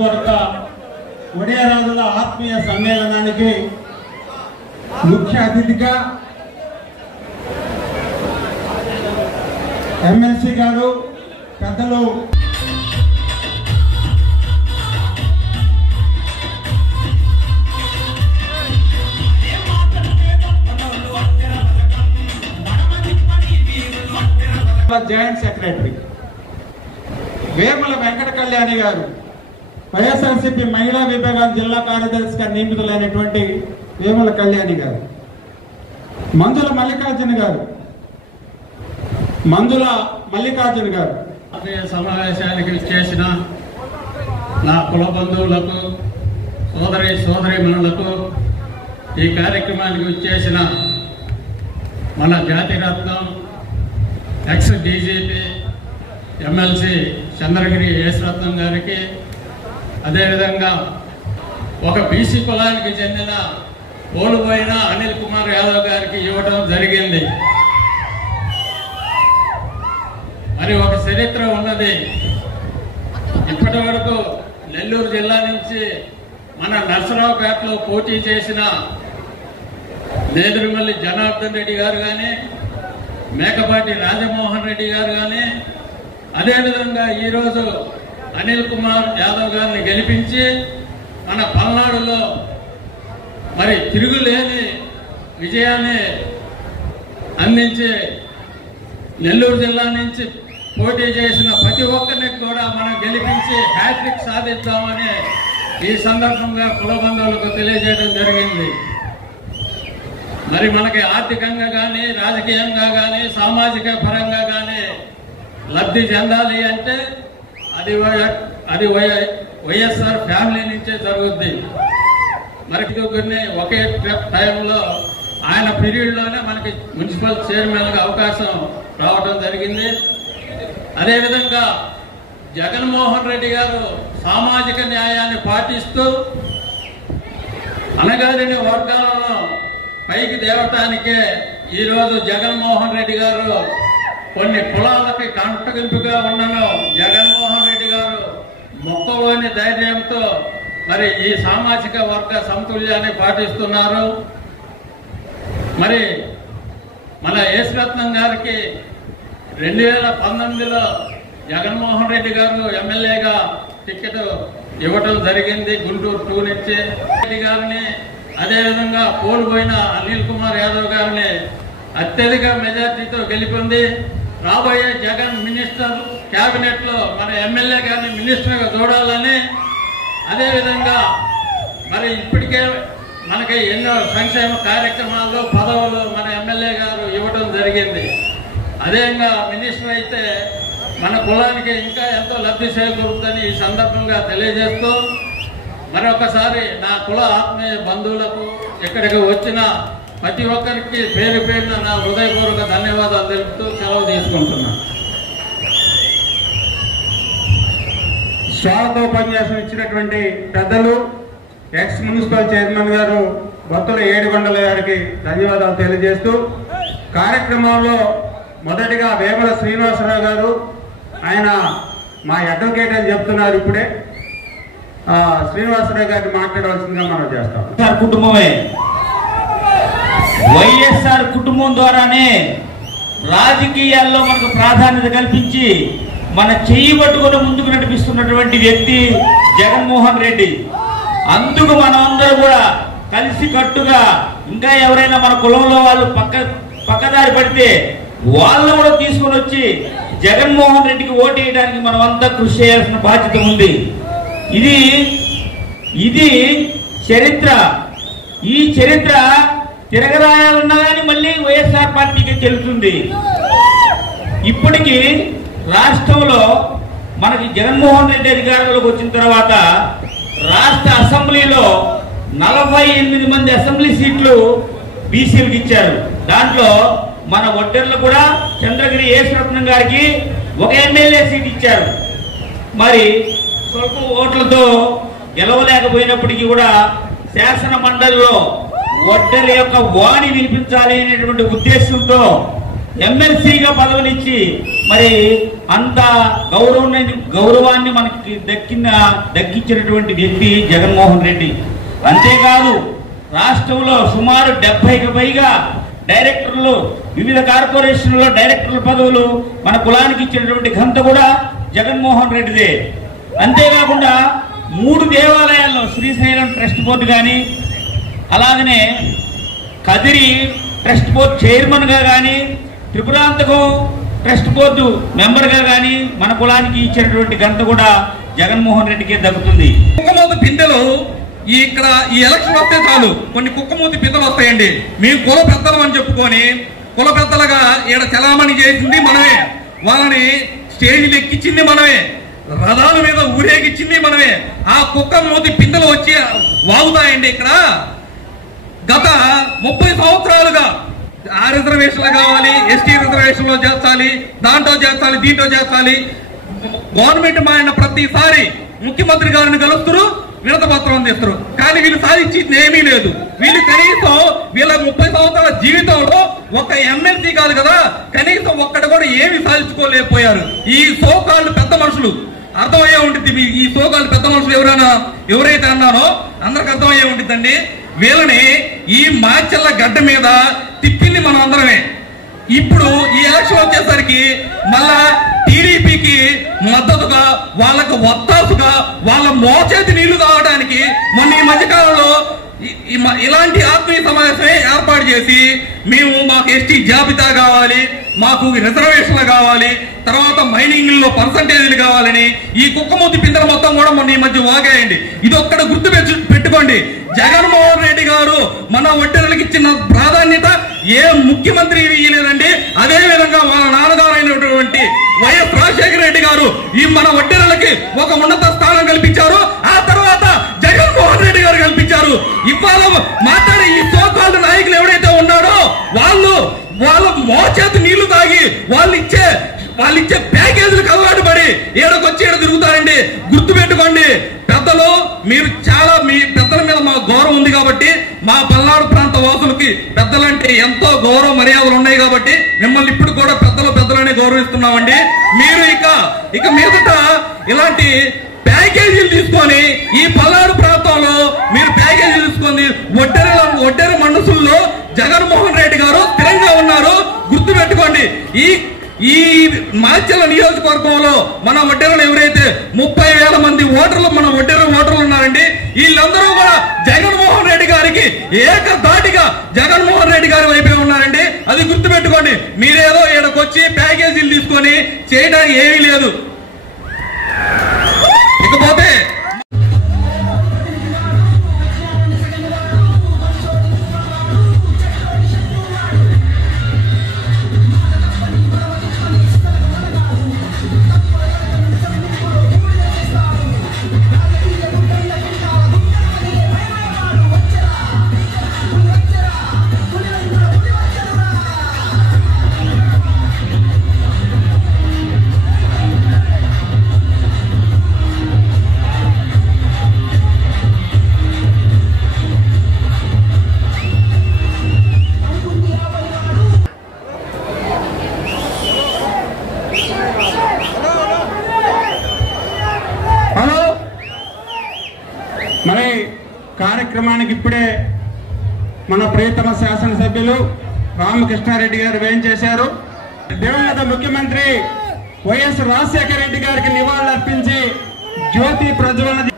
నియోజకవర్గ ఒడియారాజుల ఆత్మీయ సమ్మేళనానికి ముఖ్య అతిథిగా ఎమ్మెల్సీ గారు పెద్దలు జాయింట్ సెక్రటరీ వేముల వెంకట కళ్యాణి గారు, వైఎస్ఆర్సీపీ మహిళా విభాగం జిల్లా కార్యదర్శిగా నియమితులైనటువంటి వేముల కళ్యాణి గారు, మందుల మల్లికార్జున గారు సమావేశానికి చేసిన నా కుల బంధువులకు, సోదరీమణులకు, ఈ కార్యక్రమానికి వచ్చేసిన మన జాతిరత్నం ex DGP MLC Chandragiri Yesaratnam గారికి, అదేవిధంగా ఒక బీసీ కులానికి చెందిన ఓడిపోయిన అనిల్ కుమార్ యాదవ్ గారికి ఇవ్వడం జరిగింది. మరి ఒక చరిత్ర ఉన్నది. ఇప్పటి వరకు నెల్లూరు జిల్లా నుంచి మన నర్సరావుపేటలో పోటీ చేసిన నేదురుమల్లి జనార్దన్ రెడ్డి గారు కానీ, మేకపాటి రాజమోహన్ రెడ్డి గారు కానీ, అదేవిధంగా ఈరోజు అనిల్ కుమార్ యాదవ్ గారిని గెలిపించి మన పల్నాడులో మరి తిరుగులేని విజయాన్ని అందించి నెల్లూరు జిల్లా నుంచి పోటీ చేసిన ప్రతి ఒక్కరిని కూడా మనం గెలిపించి హ్యాట్రిక్ సాధిద్దామని ఈ సందర్భంగా కుల బంధువులకు తెలియజేయడం జరిగింది. మరి మనకి ఆర్థికంగా కానీ, రాజకీయంగా కానీ, సామాజిక పరంగా కానీ లబ్ధి చెందాలి అంటే అది వైఎస్ఆర్ ఫ్యామిలీ నుంచే జరుగుద్ది. మరి ఒకే టైంలో ఆయన పీరియడ్లోనే మనకి మున్సిపల్ చైర్మన్గా అవకాశం రావడం జరిగింది. అదేవిధంగా జగన్మోహన్ రెడ్డి గారు సామాజిక న్యాయాన్ని పాటిస్తూ అణగారిన వర్గాలను పైకి దేవటానికే ఈరోజు జగన్మోహన్ రెడ్డి గారు కొన్ని కులాలకి కంటగింపుగా ఉన్నను జగన్మోహన్ రెడ్డి గారు మొక్కలోని ధైర్యంతో మరి ఈ సామాజిక వర్గ సమతుల్యాన్ని పాటిస్తున్నారు. మరి మన యేసరత్నం గారికి 2019లో జగన్మోహన్ రెడ్డి గారు ఎమ్మెల్యేగా టికెట్ ఇవ్వటం జరిగింది గుంటూరు 2 నుంచి. రెడ్డి గారిని, అదేవిధంగా కోల్పోయిన అనిల్ కుమార్ యాదవ్ గారిని అత్యధిక మెజార్టీతో గెలిపింది. రాబోయే జగన్ మినిస్టర్ క్యాబినెట్ లో మన ఎమ్మెల్యే గారిని మినిస్టర్గా చూడాలని, అదేవిధంగా మరి ఇప్పటికే మనకి ఎన్నో సంక్షేమ కార్యక్రమాలు, పదవులు మన ఎమ్మెల్యే గారు ఇవ్వడం జరిగింది. అదేవిధంగా మినిస్టర్ అయితే మన కులానికి ఇంకా ఎంతో లబ్ధి చేకూరుతుందని ఈ సందర్భంగా తెలియజేస్తూ మరొకసారి నా కుల ఆత్మీయ బంధువులకు, ఇక్కడికి వచ్చిన ప్రతి ఒక్కరికి పేరు పేరున నా హృదయపూర్వక ధన్యవాదాలు తెలుపుతూ సెలవు తీసుకుంటున్నా. స్వాగతోపన్యాసం ఇచ్చినటువంటి పెద్దలు ఎక్స్ మున్సిపల్ చైర్మన్ గారు బొత్తుల ఏడుగొండల గారికి ధన్యవాదాలు తెలియజేస్తూ, కార్యక్రమంలో మొదటిగా వేముల శ్రీనివాసరావు గారు, ఆయన మా అడ్వకేట్ అని చెప్తున్నారు. ఇప్పుడే శ్రీనివాసరావు గారిని మాట్లాడవలసిందిగా మనం చేస్తాం. కుటుంబమే వైఎస్ఆర్ కుటుంబం ద్వారానే రాజకీయాల్లో మనకు ప్రాధాన్యత కల్పించి మన చెయ్యి పట్టుకుని ముందుకు నడిపిస్తున్నటువంటి వ్యక్తి జగన్మోహన్ రెడ్డి. అందుకు మనమందరూ కూడా కలిసి కట్టుగా, ఇంకా ఎవరైనా మన కులంలో వాళ్ళు పక్కదారి పడితే వాళ్ళను కూడా తీసుకొని వచ్చి జగన్మోహన్ రెడ్డికి ఓటు వేయడానికి మనం అంతా కృషి చేయాల్సిన బాధ్యత ఉంది. ఇది చరిత్ర. ఈ చరిత్ర తిరగరాయాలన్నా కానీ మళ్ళీ వైఎస్ఆర్ పార్టీకి చెల్లుతుంది. ఇప్పటికీ రాష్ట్రంలో మనకి జగన్మోహన్ రెడ్డి అధికారంలోకి వచ్చిన తర్వాత రాష్ట్ర అసెంబ్లీలో 48 మంది అసెంబ్లీ సీట్లు బీసీలకు ఇచ్చారు. దాంట్లో మన ఒడ్డెర్లు కూడా చంద్రగిరి యేసరత్నం గారికి ఒక ఎమ్మెల్యే సీట్ ఇచ్చారు. మరి స్వల్ప ఓట్లతో గెలవలేకపోయినప్పటికీ కూడా శాసన మండలిలో ఒడ్డెర్ల యొక్క వాణి వినిపించాలి అనేటువంటి ఉద్దేశంతో ఎమ్మెల్సీగా పదవినిచ్చి మరి అంత గౌరవాన్ని మనకి దక్కించినటువంటి వ్యక్తి జగన్మోహన్ రెడ్డి. అంతేకాదు రాష్ట్రంలో సుమారు 70కి పైగా డైరెక్టర్లు, వివిధ కార్పొరేషన్లో డైరెక్టర్ల పదవులు మన కులానికి ఇచ్చినటువంటి ఘనత కూడా జగన్మోహన్ రెడ్డిదే. అంతేకాకుండా 3 దేవాలయాల్లో శ్రీశైలం ట్రస్ట్ బోర్డు కానీ, అలాగనే కదిరి ట్రస్ట్ బోర్డు చైర్మన్గా కానీ, త్రిపురాంతకం ట్రస్ట్ బోర్డు మెంబర్గా కానీ మన కులానికి ఇచ్చినటువంటి ఘనత కూడా జగన్మోహన్ రెడ్డికే దక్కుతుంది. కుక్కమూతి పిందెలు ఇక్కడ ఈ ఎలక్షన్ వస్తే చాలు కొన్ని కుక్కమూతి పిందెలు వస్తాయండి. మేము కుల పెద్దలు అని చెప్పుకొని కుల పెద్దలుగా ఈడ చలామణి చేసింది మనమే, వాళ్ళని స్టేజీలు ఎక్కించింది మనమే, రథాల మీద ఊరేగిచ్చింది మనమే. ఆ కుక్కమూతి పిందెలు వచ్చి వాగుతాయండి. ఇక్కడ గత 30 సంవత్సరాలుగా ఆ రిజర్వేషన్లు కావాలి, ఎస్టీ రిజర్వేషన్లో చేర్చాలి, దాంట్లో చేర్చాలి, దీంట్లో చేర్చాలి. గవర్నమెంట్ మారిన ప్రతిసారి ముఖ్యమంత్రి గారిని కలుస్తారు, వినతి పత్రం అందిస్తారు. కానీ వీళ్ళు సాధించింది ఏమీ లేదు. వీళ్ళు కనీసం వీళ్ళ 30 సంవత్సరాల జీవితంలో ఒక ఎమ్మెల్సీ కాదు కదా, కనీసం ఒక్కటి కూడా ఏమి సాధించుకోలేకపోయారు. ఈ సోకాళ్ళు పెద్ద మనుషులు అర్థమయ్యే ఉంటుంది. ఈ సోకాళ్ళు పెద్ద మనుషులు ఎవరైతే అన్నారో అందరికి అర్థమయ్యే ఉంటుందండి. వీళ్ళని ఈ మాచెల్ల గడ్డ మీద తిప్పింది మనం అందరమే. ఇప్పుడు ఈ ఎలక్షన్ వచ్చేసరికి మళ్ళా టీడీపీకి మద్దతుగా, వాళ్ళకు వత్తాసుగా, వాళ్ళ మోచేతి నీళ్లు తాగడానికి మొన్న ఈ మధ్యకాలంలో ఇలాంటి ఆత్మీయ సమావేశమే ఏర్పాటు చేసి మాకు ఎస్టీ జాబితా కావాలి, మాకు రిజర్వేషన్లు కావాలి, తర్వాత మైనింగ్ లో పర్సంటేజీలు కావాలని ఈ కుక్కమూతి పిందెల మొత్తం కూడా మొన్న ఈ మధ్య వాగాయండి. ఇది ఒక్కడ గుర్తు పెట్టుకోండి. జగన్మోహన్ రెడ్డి గారు మన ఒడ్డెరలకు ఇచ్చిన ప్రాధాన్యత ఏ ముఖ్యమంత్రి ఇవ్వలేదండి. అదే విధంగా వాళ్ళ నాన్నగారు అయినటువంటి వైఎస్ రాజశేఖర రెడ్డి గారు ఈ మన ఒడ్డెరలకి ఒక ఉన్నత స్థానం కల్పించారు. ఆ తర్వాత జగన్మోహన్ రెడ్డి గారు కల్పించారు. ఇవాళ మాట్లాడే ఈ సోకాళ్ళు నాయకులు ఎవరైతే ఉన్నారో వాళ్ళ మోచేతి నీళ్లు తాగి వాళ్ళు ఇచ్చే ప్యాకేజీలకు అలవాటు పడి ఏడకొచ్చి ఏడ తిరుగుతారండి. గుర్తు పెట్టుకోండి పెద్దలు, మీరు చాలా మీ పెద్దల మీద మా గౌరవం ఉంది కాబట్టి, మా పల్నాడు ప్రాంత వాసులకి పెద్దలంటే ఎంతో గౌరవ మర్యాదలు ఉన్నాయి కాబట్టి మిమ్మల్ని ఇప్పుడు కూడా పెద్దలనే గౌరవిస్తున్నామండి. మీరు ఇక మీదట ఇలాంటి ప్యాకేజీలు తీసుకొని ఈ పల్నాడు ప్రాంతంలో మీరు ప్యాకేజీలు తీసుకొని ఒడ్డెర మనసుల్లో జగన్మోహన్ రెడ్డి గారు స్థిరంగా ఉన్నారు. గుర్తు పెట్టుకోండి. ఈ మాచెల్ల నియోజకవర్గంలో మన ఒడ్డెరలు ఎవరైతే 30,000 మంది ఓటర్లు మన ఒడ్డెర ఓటర్లు ఉన్నారండి, వీళ్ళందరూ కూడా జగన్మోహన్ రెడ్డి గారికి ఏకధాటిగా జగన్మోహన్ రెడ్డి గారి వైపే ఉన్నారండి. అది గుర్తు పెట్టుకోండి. మీరేదో ఈడకొచ్చి ప్యాకేజీలు తీసుకొని చేయడానికి ఏమీ లేదు. ఇకపోతే మరి కార్యక్రమానికి ఇప్పుడే మన ప్రియతమ శాసనసభ్యులు రామకృష్ణారెడ్డి గారు వేయించేశారు. దివంగత ముఖ్యమంత్రి వైఎస్ రాజశేఖర రెడ్డి గారికి నివాళులు అర్పించి జ్యోతి ప్రజ్వలన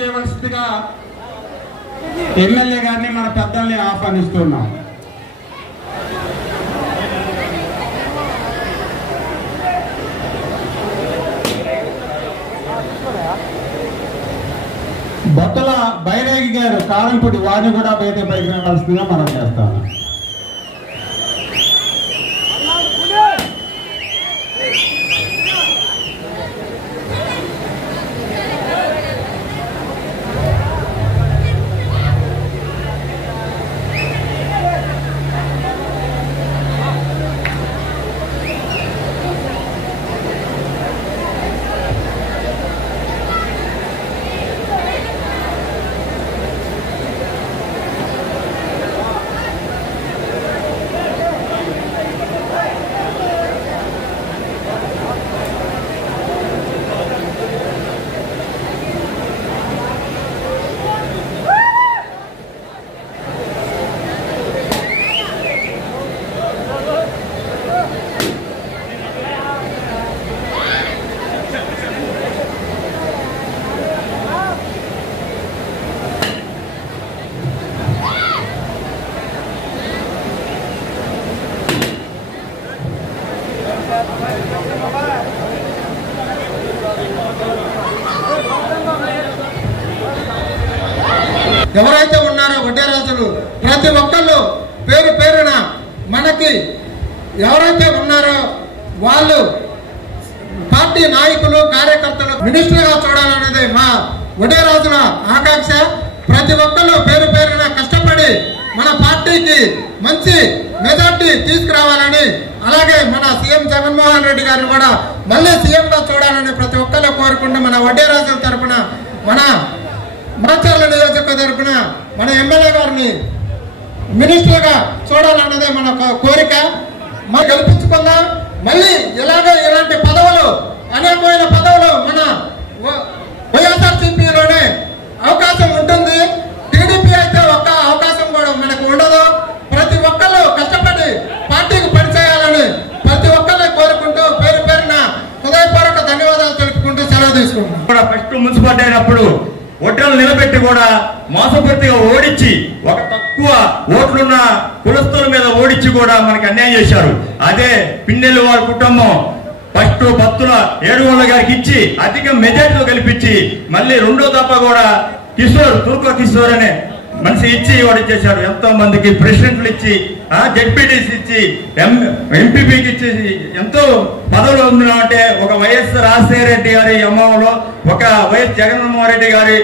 చేయవలసిందిగా ఎమ్మెల్యే గారిని మన పెద్దల్ని ఆహ్వానిస్తున్నాం. బొత్తల బైరాగి గారు కారంపూడి వారిని కూడా బయట పరిగణించాల్సిందిగా మనం చేస్తాము. ఎవరైతే ఉన్నారో వడ్డేరాజులు ప్రతి ఒక్కళ్ళు పేరు పేరున మనకి ఎవరైతే ఉన్నారో వాళ్ళు పార్టీ నాయకులు కార్యకర్తలు మినిస్టర్గా చూడాలనేది మా వడ్డేరాజుల ఆకాంక్ష. ప్రతి ఒక్కళ్ళు పేరు పేరున కష్టపడి మన పార్టీకి మంచి మెజార్టీ తీసుకురావాలని, అలాగే మన సీఎం జగన్మోహన్ రెడ్డి గారిని కూడా మళ్ళీ సీఎంగా చూడాలని ప్రతి ఒక్కళ్ళు కోరుకుంటూ మన వడ్డేరాజుల తరఫున, మన మాచర్ల నియోజకవర్గం తరఫున మన ఎమ్మెల్యే గారిని మినిస్టర్గా చూడాలన్నదే మన కోరిక. మనం గెలిపించుకుందాం. మళ్ళీ ఇలాంటి పదవులు, అనేకమైన పదవులు మన వైఎస్ఆర్సీపీలోనే అవకాశం ఉంటుంది. టీడీపీ అయితే ఒక్క అవకాశం కూడా మనకు ఉండదు. ప్రతి ఒక్కళ్ళు కష్టపడి పార్టీకి పనిచేయాలని ప్రతి ఒక్కరిని కోరుకుంటూ పేరు పేరున హృదయపూర్వక ధన్యవాదాలు తెలుపుకుంటూ సెలవు తీసుకుంటున్నాం. ఫస్ట్ మున్సిపాలిటీ అయినప్పుడు ఓట్లను నిలబెట్టి కూడా మోసపూర్తిగా ఓడించి, ఒక తక్కువ ఓట్లున్న కులస్తుల మీద ఓడించి కూడా మనకి అన్యాయం చేశారు. అదే పిన్నెల్లి వారి కుటుంబం ఫస్ట్ భక్తుల ఏడుగోళ్ళ గారికి ఇచ్చి అధిక మెజార్టీలో గెలిపించి మళ్ళీ రెండో దఫ కూడా తుర్కో కిషోర్ అనే మనిషి ఇచ్చి ఓడించేశారు. ఎంతో మందికి ప్రెసిడెంట్లు ఇచ్చి, జెడ్పీటీసీ ఇచ్చి, ఎంపీపీకి ఇచ్చి ఎంతో పదవులు ఉందంటే ఒక వైఎస్ రాజశేఖర రెడ్డి గారి అమ్మంలో, ఒక వైఎస్ జగన్మోహన్ రెడ్డి గారి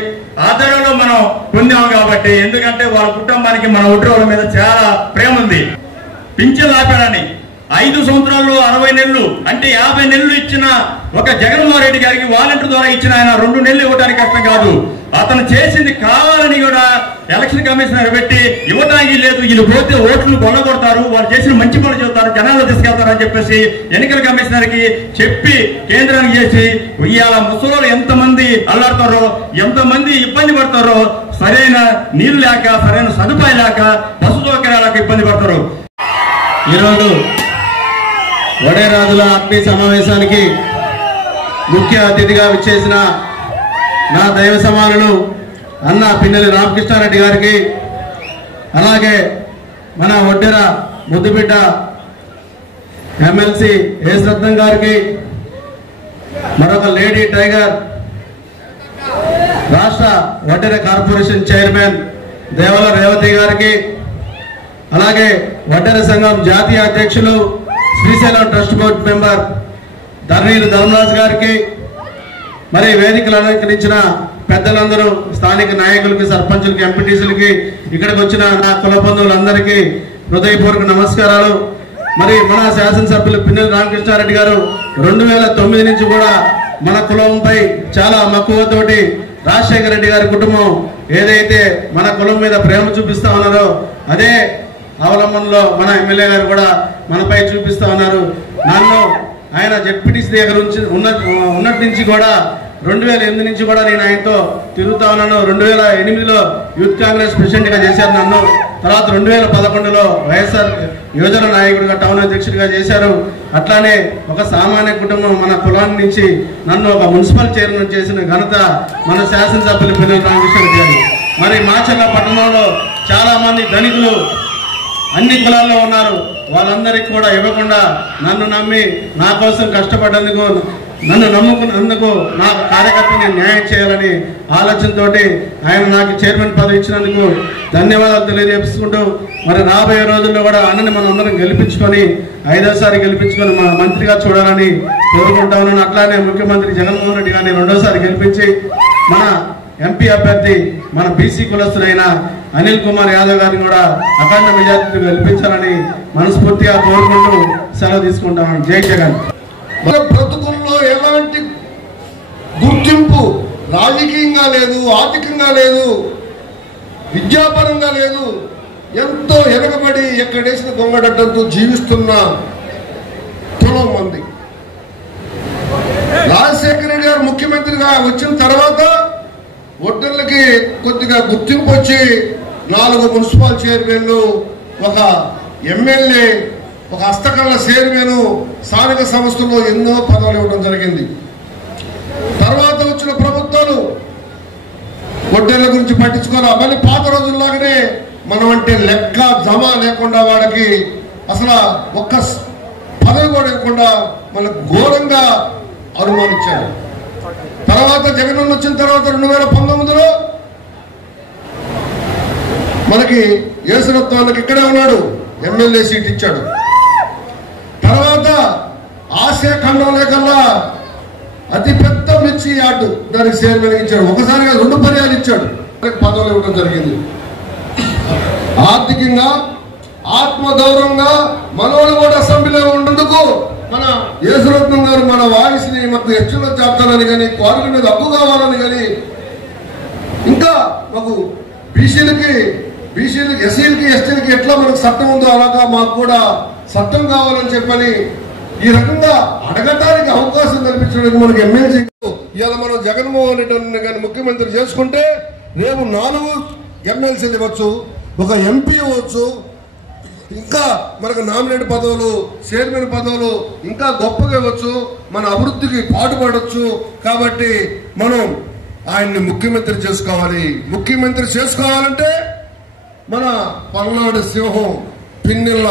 ఆధారంలో మనం పొందాము. కాబట్టి ఎందుకంటే వాళ్ళ కుటుంబానికి మన ఒడ్రోల మీద చాలా ప్రేమ ఉంది. పింఛన్ ఆపాడని 5 సంవత్సరాల్లో 60 నెలలు అంటే 50 నెలలు ఇచ్చిన ఒక జగన్మోహన్ రెడ్డి గారికి వాలంటీర్ ద్వారా ఇచ్చిన ఆయన 2 నెలలు ఇవ్వడానికి కష్టం కాదు. అతను చేసింది కావాలని కూడా ఎలక్షన్ కమిషనర్ పెట్టి ఇవ్వడానికి లేదు, వీళ్ళు పోతే ఓట్లు కొల్లగొడతారు, వాళ్ళు చేసిన మంచి పనులు చెబుతారు, జనాల్లో తీసుకెళ్తారు అని చెప్పేసి ఎన్నికల కమిషనర్ కి చెప్పి కేంద్రానికి చేసి ఇవాళ ముసలోళ్ళు ఎంతమంది అల్లాడతారో, ఎంతమంది ఇబ్బంది పడతారో, సరైన నీళ్లు లేక, సరైన సదుపాయం లేక, పశు సౌకర్యాలకు ఇబ్బంది పడతారు. ఈరోజు వడేరాజుల ఆత్మీయ సమావేశానికి ముఖ్య అతిథిగా విచ్చేసిన నా దైవ సమానులు అన్న పిన్నెల్లి రామకృష్ణారెడ్డి గారికి, అలాగే మన ఒడ్డెర ముద్దుబిడ్డ ఎమ్మెల్సీ ఎస్ రత్నం గారికి, మరొక లేడీ టైగర్ రాష్ట్ర ఒడ్డెర కార్పొరేషన్ చైర్మన్ దేవల రేవతి గారికి, అలాగే వడ్డెర సంఘం జాతీయ అధ్యక్షులు శ్రీశైలం ట్రస్ట్ బోర్డు మెంబర్ ధర్నీలు ధర్మరాజు గారికి, మరి వేదికలు అలంకరించిన పెద్దలందరూ, స్థానిక నాయకులకి, సర్పంచులకి, ఎంపీటీసీలకి, ఇక్కడికి వచ్చిన నా కుల బంధువులందరికీ హృదయపూర్వక నమస్కారాలు. మరి మన శాసనసభ్యులు పిన్నెల్లి రామకృష్ణారెడ్డి గారు 2009 నుంచి కూడా మన కులంపై చాలా మక్కువతోటి రాజశేఖర రెడ్డి గారి కుటుంబం ఏదైతే మన కులం మీద ప్రేమ చూపిస్తా ఉన్నారో అదే అవలంబనలో మన ఎమ్మెల్యే గారు కూడా మనపై చూపిస్తా ఉన్నారు. నన్ను ఆయన జెడ్పీటీసీ దగ్గర ఉన్నటి నుంచి కూడా 2008 నుంచి కూడా నేను ఆయనతో తిరుగుతా ఉన్నాను. 2008లో యూత్ కాంగ్రెస్ ప్రెసిడెంట్ గా చేశారు నన్ను. తర్వాత 2011లో వైఎస్ఆర్ యువజన నాయకుడిగా టౌన్ అధ్యక్షుడిగా చేశారు. అట్లానే ఒక సామాన్య కుటుంబం మన కులాన్ని నుంచి నన్ను ఒక మున్సిపల్ చైర్మన్ చేసిన ఘనత మన శాసనసభ్యులు పిన్నెల్లి రామకృష్ణారెడ్డి గారు. మరి మాచర్ల పట్టణంలో చాలా మంది ధనికులు అన్ని కులాల్లో ఉన్నారు. వాళ్ళందరికీ కూడా ఇవ్వకుండా నన్ను నమ్మి నా కోసం కష్టపడ్డందుకు, నన్ను నమ్ముకున్నందుకు నా కార్యకర్తని న్యాయం చేయాలని ఆలోచనతో ఆయన నాకు చైర్మన్ పదవి ఇచ్చినందుకు ధన్యవాదాలు తెలియజేసుకుంటూ, మరి రాబోయే రోజుల్లో కూడా అన్నని మనం అందరం గెలిపించుకొని 5వసారి గెలిపించుకొని మా మంత్రిగా చూడాలని కోరుకుంటా ఉన్నాను. అట్లానే ముఖ్యమంత్రి జగన్మోహన్ రెడ్డి గారిని 2వసారి గెలిపించి మన ఎంపీ అభ్యర్థి మన బీసీ కులస్తులైన అనిల్ కుమార్ యాదవ్ గారిని కూడా అఖండ మెజార్టీతో గెలిపించాలని మనస్ఫూర్తిగా కోరుకుంటూ సెలవు తీసుకుంటామని. జై జగన్. మన బ్రతుకుల్లో ఎలాంటి గుర్తింపు రాజకీయంగా లేదు, ఆర్థికంగా లేదు, విద్యాపరంగా లేదు. ఎంతో వెనకబడి ఎక్కడేసిన దొంగడటంతో జీవిస్తున్న కులం మంది. రాజశేఖర రెడ్డి గారు ముఖ్యమంత్రిగా వచ్చిన తర్వాత ఒడ్డర్లకి కొద్దిగా గుర్తింపు వచ్చి 4 మున్సిపల్ చైర్మన్లు, ఒక ఎమ్మెల్యే, ఒక హస్తకళ చైర్మన్, స్థానిక సంస్థల్లో ఎన్నో పదవులు ఇవ్వడం జరిగింది. తర్వాత వచ్చిన ప్రభుత్వాలు ఒడ్డర్ల గురించి పట్టించుకోవాలి. మళ్ళీ పాత రోజుల్లాగానే మనం అంటే లెక్క జమ లేకుండా వాడికి అసలు ఒక్క పదవి కూడా ఇవ్వకుండా మనకు ఘోరంగా అనుమానించారు. తర్వాత జగన్ వచ్చిన తర్వాత 2019లో ఆయనకి యేసురత్నానికి ఇక్కడే ఉన్నాడు, ఎమ్మెల్యే సీట్ ఇచ్చాడు. తర్వాత ఆసియా ఖండంలో కల్లా అతి పెద్ద మిర్చి యార్డు దానికి చైర్మన్ ఇచ్చాడు. ఒకసారిగా 2 పర్యాలు ఇచ్చాడు, పదవులు ఇవ్వడం జరిగింది. ఆర్థికంగా ఆత్మగౌరవంగా మనోళ్ళు కూడా అసెంబ్లీలో ఉండేందుకు మన యేసురత్నం గారు మన వాయిస్ ని మాకు హెచ్చులో చేస్తానని కానీ, కోరిక మీద హక్కు కావాలని కానీ, ఇంకా మాకు బీసీలకి ఎస్సీలకి ఎస్టీలకి ఎట్లా మనకు చట్టం ఉందో అలాగా మాకు కూడా చట్టం కావాలని చెప్పని ఈ రకంగా అడగటానికి అవకాశం కల్పించడానికి మనకు ఎమ్మెల్సీ. ఇవాళ మనం జగన్మోహన్ రెడ్డి కానీ ముఖ్యమంత్రి చేసుకుంటే రేపు 4 ఎమ్మెల్సీలు ఇవ్వచ్చు, ఒక ఎంపీ ఇవ్వచ్చు, ఇంకా మనకు నామినేట్ పదవులు, చైర్మన్ పదవులు ఇంకా గొప్పగా ఇవ్వచ్చు, మన అభివృద్ధికి పాటుపడవచ్చు. కాబట్టి మనం ఆయన్ని ముఖ్యమంత్రి చేసుకోవాలి. ముఖ్యమంత్రి చేసుకోవాలంటే మన పల్నాడు సింహం పిన్నెల్ల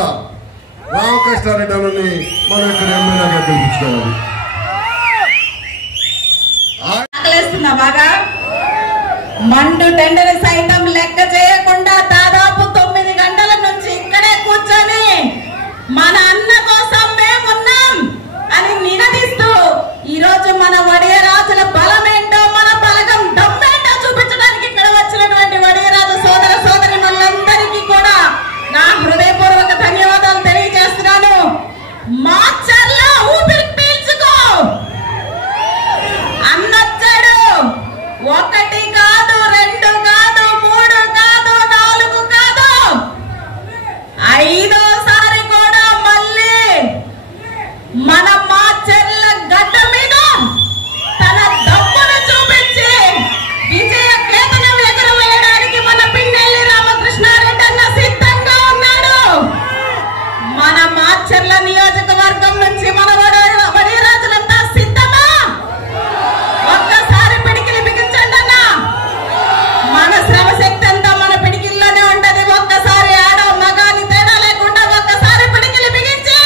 రామకృష్ణారెడ్డి అని మనం ఇక్కడ ఎమ్మెల్యేగా గెలిపించుకోవాలి. బాగా మండు టెండర్ సైతం లెక్క చేయకుండా దాదాపు 9 గంటల నుంచి ఇక్కడే కూర్చొని మన అన్న కోసం మేమున్నాం అని నినదిస్తూ ఈరోజు మన వడియరాజుల బలమేంటో, మన బలగం దమ్మేంటో చూపించడానికి ఇక్కడ వచ్చినటువంటి వడియరాజు సోదర సోదరి మనందరికీ కూడా నా హృదయపూర్వక ధన్యవాదాలు తెలియజేస్తున్నాను. మాచర్ల ఊపిరి పీల్చుకో అన్నొచ్చాడు. 1 కాదు, 2 కాదు, 3 కాదు, 4 కాదు, 5ఓసారి కూడా మళ్ళీ మన మాచర్ల గడ్డ మీద తన దమ్మును చూపించి విజయ కేతనం ఎగురవేయడానికి మన పిన్నెల్లి రామకృష్ణారెడ్డి అన్న సిద్ధంగా ఉన్నాడు. మన మాచర్ల నియోజకవర్గం నుంచి మన వడియరాజులంతా సిద్ధమా? ఒక్కసారి పిడికిలి బిగించండి అన్న. మన శ్రమశక్తి అంతా మన పిడికిల్లోనే ఉంటది. ఒక్కసారి ఆడ మగాని తేడా లేకుండా ఒక్కసారి పిడికిలి బిగించి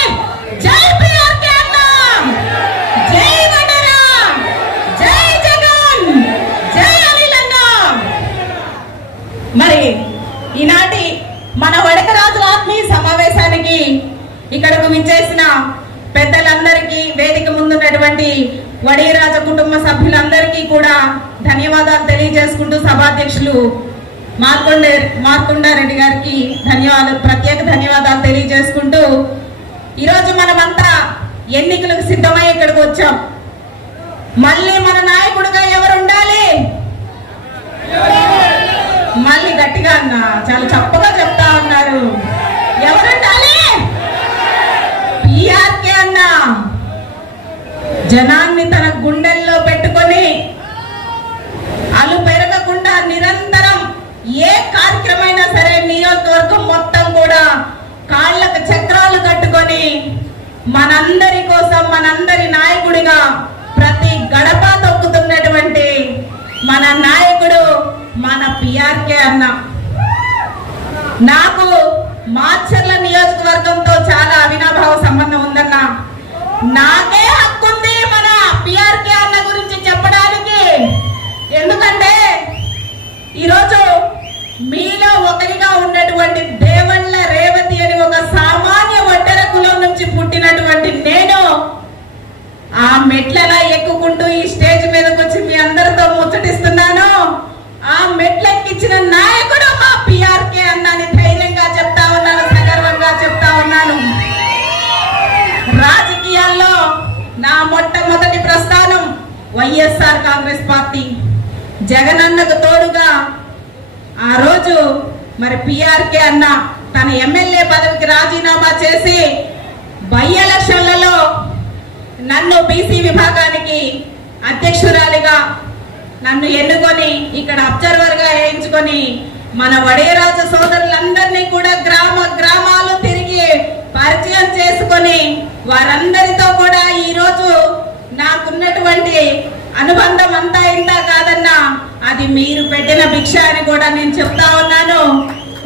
జై పిఆర్కే అన్న, జై వడరా, జై జగన్, జై అనిల్ అన్న. మరి ఈనాటి మన వడకరాజుల ఆత్మీయ సమావేశానికి ఇక్కడకు విచ్చేసిన పెద్దలందరికీ, వేదిక ముందున్నటువంటి వడియరాజ కుటుంబ సభ్యులందరికీ కూడా ధన్యవాదాలు తెలియజేసుకుంటూ సభాధ్యక్షులు మార్కొండారెడ్డి గారికి ప్రత్యేక ధన్యవాదాలు తెలియజేసుకుంటూ ఈరోజు మనమంతా ఎన్నికలకు సిద్ధమై ఇక్కడికి వచ్చాం. మళ్ళీ మన నాయకుడిగా ఎవరు ఉండాలి? మళ్ళీ గట్టిగా అన్న, చాలా చప్పగా చెప్తా ఉన్నారు. ఎవరుండాలి? పిఆర్కే అన్న. జనాన్ని తన గుండెల్లో పెట్టుకొని అలు పెరగకుండా నిరంతరం ఏ కార్యక్రమైనా సరే నియోజకవర్గం మొత్తం కూడా కాళ్ళకు చక్రాలు కట్టుకొని మనందరి కోసం, మనందరి నాయకుడిగా ప్రతి గడప తొక్కుతున్నటువంటి మన నాయకుడు మన పిఆర్కే అన్న. నాకు మాచర్ల నియోజకవర్గంతో చాలా అవినాభావ సంబంధం ఉందన్న. నాకే హక్కు ఉంది మన పిఆర్కే అన్న గురించి చెప్పడానికి. ఎందుకంటే ఈరోజు మీలో ఒకరిగా ఉన్నటువంటి దేవళ్ళ రేవతి అని ఒక సామాన్య వడ్డెర కులం నుంచి పుట్టినటువంటి నేను ఆ మెట్లలా ఎక్కుకుంటూ ఈ స్టేజ్ మీదకి వచ్చి మీ అందరితో ముచ్చటిస్తున్నాను. ఆ మెట్లెక్కించిన నాయకుడు మా పిఆర్కే అన్నని ధైర్యంగా చెప్తా ఉన్నాను, సగర్వంగా చెప్తా ఉన్నాను. రాజకీయాల్లో నా మొట్టమొదటి ప్రస్థానం వైఎస్ఆర్ కాంగ్రెస్ పార్టీ. జగనన్నకు తోడుగా ఆ రోజు మరి పిఆర్కే అన్న తన ఎమ్మెల్యే పదవికి రాజీనామా చేసి బై ఎలక్షన్లలో నన్ను బీసీ విభాగానికి అధ్యక్షురాలిగా నన్ను ఎన్నుకొని ఇక్కడ అబ్జర్వర్ గా వేయించుకొని మన వడియరాజ సోదరులందరినీ కూడా గ్రామాలు తిరిగి పరిచయం చేసుకొని వారందరితో కూడా ఈ రోజు నాకున్నటువంటి అనుబంధం అంతా ఇంత కాదన్నా, అది మీరు పెట్టిన భిక్ష అని కూడా నేను చెప్తా ఉన్నాను.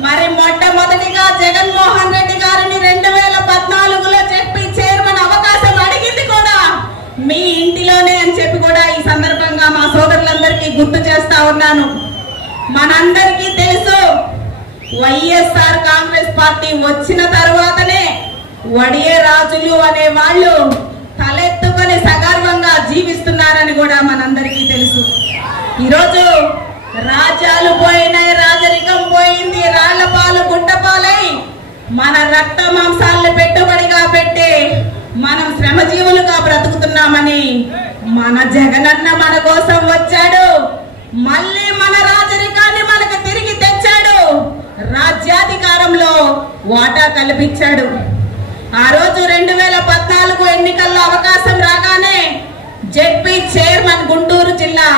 మరి మొట్టమొదటిగా జగన్మోహన్ రెడ్డి గారిని 2014లో చెప్పి చైర్మన్ అవకాశం అడిగింది కూడా మీ ఇంటిలోనే అని చెప్పి కూడా ఈ సందర్భంగా మా సోదరులందరికీ గుర్తు చేస్తా ఉన్నాను. మనందరికీ తెలుసు వైఎస్ఆర్ కాంగ్రెస్ పార్టీ వచ్చిన తర్వాతనే వడియ రాజులు అనే వాళ్ళు తలెత్తుకొని సగర్వంగా జీవిస్తున్నారని కూడా మనందరికీ తెలుసు. ఈరోజు రాజ్యాలు పోయినాయి, రాజరికం పోయింది, రాళ్ల పాలు గుట్టపాలై మన రక్త మాంసాలను పెట్టుబడిగా పెట్టి మనం శ్రమజీవులుగా బ్రతుకుతున్నామని మన జగనన్న మన కోసం వచ్చాడు. మళ్ళీ మన రాజరికాన్ని మనకు తిరిగి తెచ్చాడు. రాజ్యాధికారంలో వాటా కల్పించాడు. ఆ రోజు 2014 ఎన్నికల్లో అవకాశం రాగానే జెడ్పీ చైర్మన్, గుంటూరు జిల్లా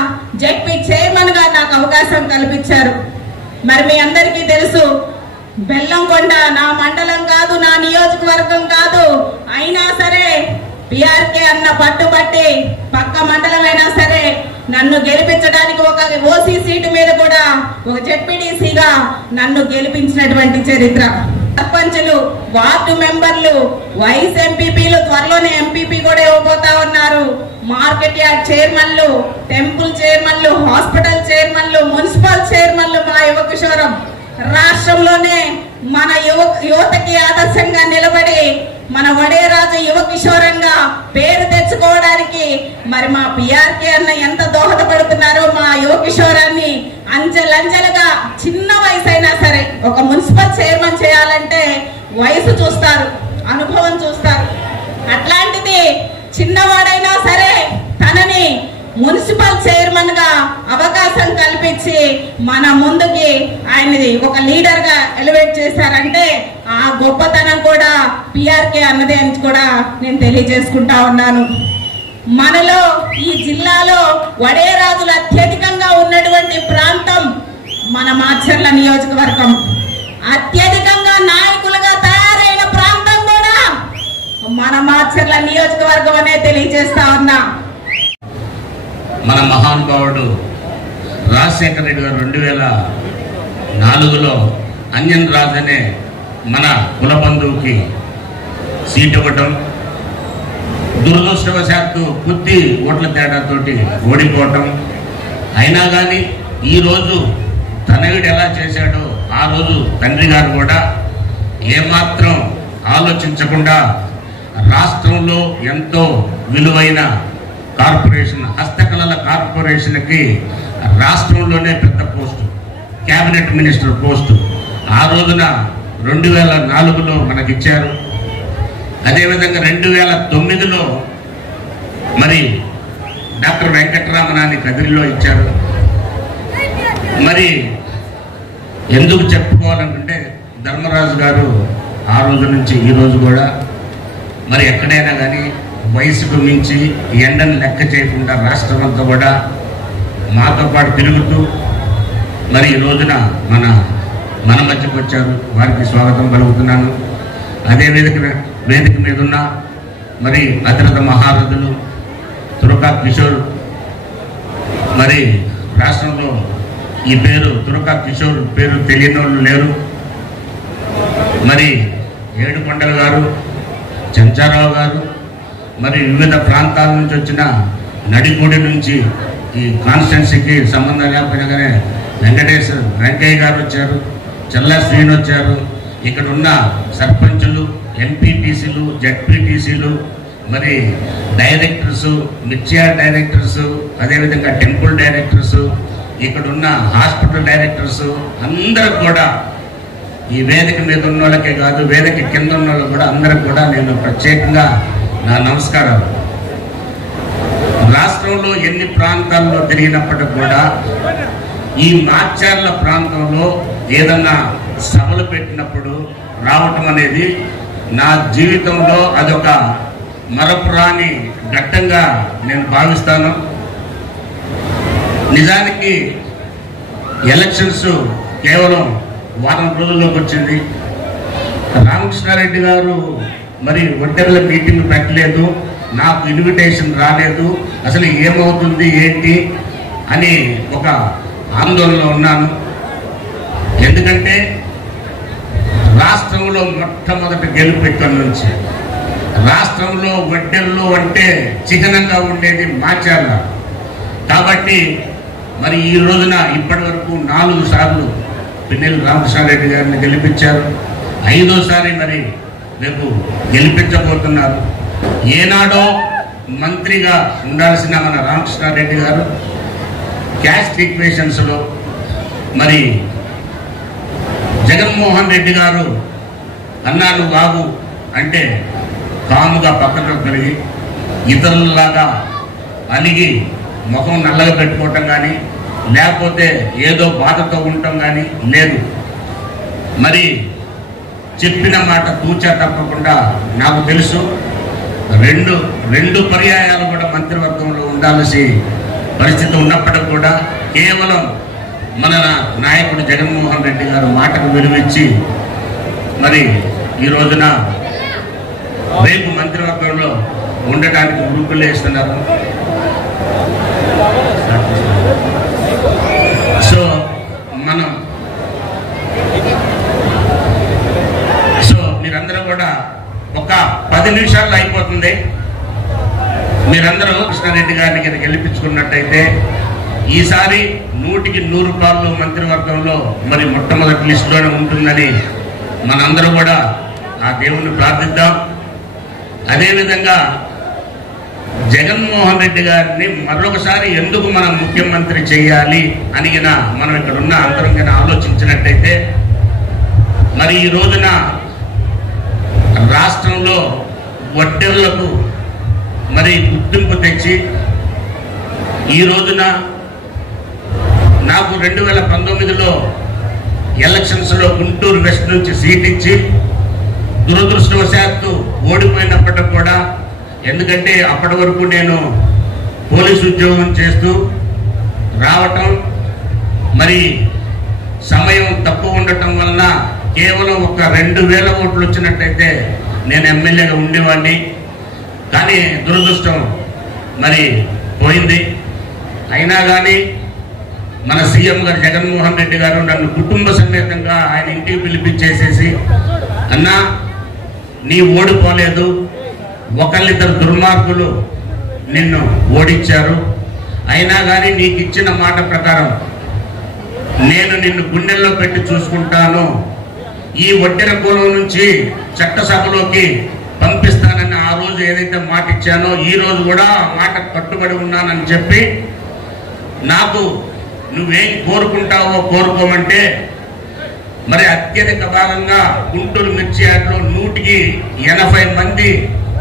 జెడ్పీ చైర్మన్ గా నాకు అవకాశం కల్పించారు. మరి మీ అందరికీ తెలుసు, బెల్లంకొండ నా మండలం కాదు, నా నియోజకవర్గం కాదు, అయినా సరే పిఆర్కే అన్న పట్టుబట్టి పక్క మండలమైనా సరే నన్ను గెలిపించడానికి ఒక ఓసీ సీటు మీద కూడా ఒక జెడ్పీటీసీగా నన్ను గెలిపించినటువంటి చరిత్ర. సర్పంచులు, వార్డు మెంబర్లు, వైస్ ఎంపీపీలు, త్వరలోనే ఎంపీపీ కూడా ఇవ్వబోతా ఉన్నారు. మార్కెట్ యార్డ్ చైర్మన్లు, టెంపుల్ చైర్మన్లు, హాస్పిటల్ చైర్మన్లు, మున్సిపల్ చైర్మన్లు మా యువ కిషోరం రాష్ట్రంలోనే మన యువతకి ఆదర్శంగా నిలబడి మన వడేరాజు యువ కిషోరంగా పేరు తెచ్చుకోవడానికి మరి మా పిఆర్కే అన్న ఎంత దోహదపడుతున్నారో మా యువ కిషోరాన్ని అంచెలంచెలుగా చిన్న వయసు అయినా సరే ఒక మున్సిపల్ చైర్మన్ చేయాలంటే వయసు చూస్తారు, అనుభవం చూస్తారు. అట్లాంటిది చిన్నవాడైనా సరే తనని మున్సిపల్ చైర్మన్ గా అవకాశం కల్పించి మన ముందుకి ఆయనది ఒక లీడర్ గా ఎలివేట్ చేశారంటే ఆ గొప్పతనం కూడా పిఆర్కే అన్నదే అని కూడా నేను తెలియజేసుకుంటా ఉన్నాను. మనలో ఈ జిల్లాలో వడేరాజులు అత్యధికంగా ఉన్నటువంటి ప్రాంతం మన మాచర్ల నియోజకవర్గం. అత్యధికంగా నాయకులుగా తయారైన ప్రాంతం కూడా మన మాచర్ల నియోజకవర్గం అనే తెలియజేస్తా ఉన్నా. మన మహానుభావుడు రాజశేఖర రెడ్డి గారు 2004లో అంజన్ రాజ్ అనే మన కుల బంధువుకి సీట్ ఇవ్వటం, దురదృష్టవశాత్తు కొద్ది ఓట్ల తేడాతోటి ఓడిపోవటం. అయినా కానీ ఈరోజు తనయుడు ఎలా చేశాడో ఆ రోజు తండ్రి గారు కూడా ఏమాత్రం ఆలోచించకుండా రాష్ట్రంలో ఎంతో విలువైన కార్పొరేషన్, హస్తకళల కార్పొరేషన్కి రాష్ట్రంలోనే పెద్ద పోస్టు, క్యాబినెట్ మినిస్టర్ పోస్టు ఆ రోజున 2004లో మనకిచ్చారు. అదేవిధంగా 2009లో మరి డాక్టర్ వెంకటరామనాన్ని కదిరిలో ఇచ్చారు. మరి ఎందుకు చెప్పుకోవాలనుకుంటే ధర్మరాజు గారు ఆ రోజు నుంచి ఈ రోజు కూడా మరి ఎక్కడైనా కానీ వయసుకు మించి ఎండను లెక్క చేయకుండా రాష్ట్రం అంతా కూడా మాతో పాటు తిరుగుతూ మరి ఈ రోజున మన మధ్యకు వచ్చారు. వారికి స్వాగతం పలుకుతున్నాను. అదే వేదిక మీద ఉన్న మరి అతిరథ మహారథులు తురకా కిషోర్, మరి రాష్ట్రంలో ఈ పేరు తురకా కిషోర్ పేరు తెలియని వాళ్ళు లేరు. మరి ఏడుకొండల గారు, చెంచారావు గారు, మరి వివిధ ప్రాంతాల నుంచి వచ్చిన నడిగూడి నుంచి ఈ కాన్స్టిట్యున్సీకి సంబంధం లేకపోయినా కానీ వెంకయ్య గారు వచ్చారు, చల్లా శ్రీని వచ్చారు. ఇక్కడ ఉన్న సర్పంచులు, ఎంపీటీసీలు, జెడ్పీటీసీలు, మరి డైరెక్టర్స్, మిర్చియార్ డైరెక్టర్స్, అదేవిధంగా టెంపుల్ డైరెక్టర్స్, ఇక్కడ ఉన్న హాస్పిటల్ డైరెక్టర్స్ అందరూ కూడా ఈ వేదిక మీద ఉన్న వాళ్ళకే కాదు, వేదిక కింద ఉన్న వాళ్ళు కూడా అందరికి కూడా నేను ప్రత్యేకంగా నా నమస్కారాలు. రాష్ట్రంలో ఎన్ని ప్రాంతాల్లో తిరిగినప్పటికి కూడా ఈ మాచర్ల ప్రాంతంలో ఏదన్నా సభలు పెట్టినప్పుడు రావటం అనేది నా జీవితంలో అదొక మరపురాని ఘట్టంగా నేను భావిస్తాను. నిజానికి ఎలక్షన్స్ కేవలం వారం రోజుల్లోకి వచ్చింది. రామకృష్ణారెడ్డి గారు మరి ఒంటెర్ల మీటింగ్ పెట్టలేదు, నాకు ఇన్విటేషన్ రాలేదు, అసలు ఏమవుతుంది ఏంటి అని ఒక ఆందోళనలో ఉన్నాను. ఎందుకంటే రాష్ట్రంలో మొట్టమొదటి గెలుపు ఇక్కడ నుంచి. రాష్ట్రంలో ఒంటెర్లు అంటే చిహ్నంగా ఉండేది మాచర్ల. కాబట్టి మరి ఈ రోజున ఇప్పటి వరకు 4 సార్లు పిన్నెల్లి రామకృష్ణారెడ్డి గారిని గెలిపించారు. 5వసారి మరి రేపు గెలిపించబోతున్నారు. ఏనాడో మంత్రిగా ఉండాల్సిన మన రామకృష్ణారెడ్డి గారు క్యాస్ట్ ఈక్వేషన్స్లో మరి జగన్మోహన్ రెడ్డి గారు అన్నాను బాబు అంటే కాముగా పక్కకు కలిగి ఇతరులలాగా అలిగి ముఖం నల్లగా పెట్టుకోవటం కానీ లేకపోతే ఏదో బాధతో ఉండటం కానీ లేదు. మరి చెప్పిన మాట తూచా తప్పకుండా నాకు తెలుసు. రెండు పర్యాయాలు కూడా మంత్రివర్గంలో ఉండాల్సి పరిస్థితి ఉన్నప్పటికీ కూడా కేవలం మన నాయకుడు జగన్మోహన్ రెడ్డి గారు మాటకు విలువిచ్చి మరి ఈ రోజున రేపు మంత్రివర్గంలో ఉండటానికి గ్రూపులు వేస్తున్నారు. సో మీరందరూ కూడా ఒక 10 నిమిషాల్లో అయిపోతుంది. మీరందరూ కృష్ణారెడ్డి గారిని గెలిపించుకున్నట్టయితే ఈసారి 100కి 100 మంత్రివర్గంలో మరి మొట్టమొదటి లిస్టులోనే ఉంటుందని మనందరూ కూడా ఆ దేవుణ్ణి ప్రార్థిద్దాం. అదేవిధంగా జగన్మోహన్ రెడ్డి గారిని మరొకసారి ఎందుకు మనం ముఖ్యమంత్రి చేయాలి అని మనం ఇక్కడ ఉన్న అందరం ఆలోచించినట్టయితే మరి ఈ రోజున రాష్ట్రంలో వడ్డెర్లకు మరి గుర్తింపు తెచ్చి ఈ రోజున నాకు 2019లో ఎలక్షన్స్లో గుంటూరు వెస్ట్ నుంచి సీట్ ఇచ్చి దురదృష్టవశాత్తు ఓడిపోయినప్పటికి కూడా, ఎందుకంటే అప్పటి వరకు నేను పోలీసు ఉద్యోగం చేస్తూ రావటం మరి సమయం తక్కువ ఉండటం వలన కేవలం ఒక 2000 ఓట్లు వచ్చినట్టయితే నేను ఎమ్మెల్యేగా ఉండేవాడిని. కానీ దురదృష్టం మరి పోయింది. అయినా కానీ మన సీఎం గారు జగన్మోహన్ రెడ్డి గారు నన్ను కుటుంబ సమేతంగా ఆయన ఇంటికి పిలిపించేసేసి, అన్నా నీ ఓడిపోలేదు, ఒకళ్ళిద్దరు దుర్మార్గులు నిన్ను ఓడించారు, అయినా కానీ నీకు ఇచ్చిన మాట ప్రకారం నేను నిన్ను గుండెల్లో పెట్టి చూసుకుంటాను, ఈ వడ్డెర కులం నుంచి చట్టసభలోకి పంపిస్తానని ఆ రోజు ఏదైతే మాట ఇచ్చానో ఈ రోజు కూడా మాట కట్టుబడి ఉన్నానని చెప్పి, నాకు నువ్వేం కోరుకుంటావో కోరుకోమంటే మరి అత్యధిక భాగంగా గుంటూరు మిర్చి యార్డ్లో 100కి 80 మంది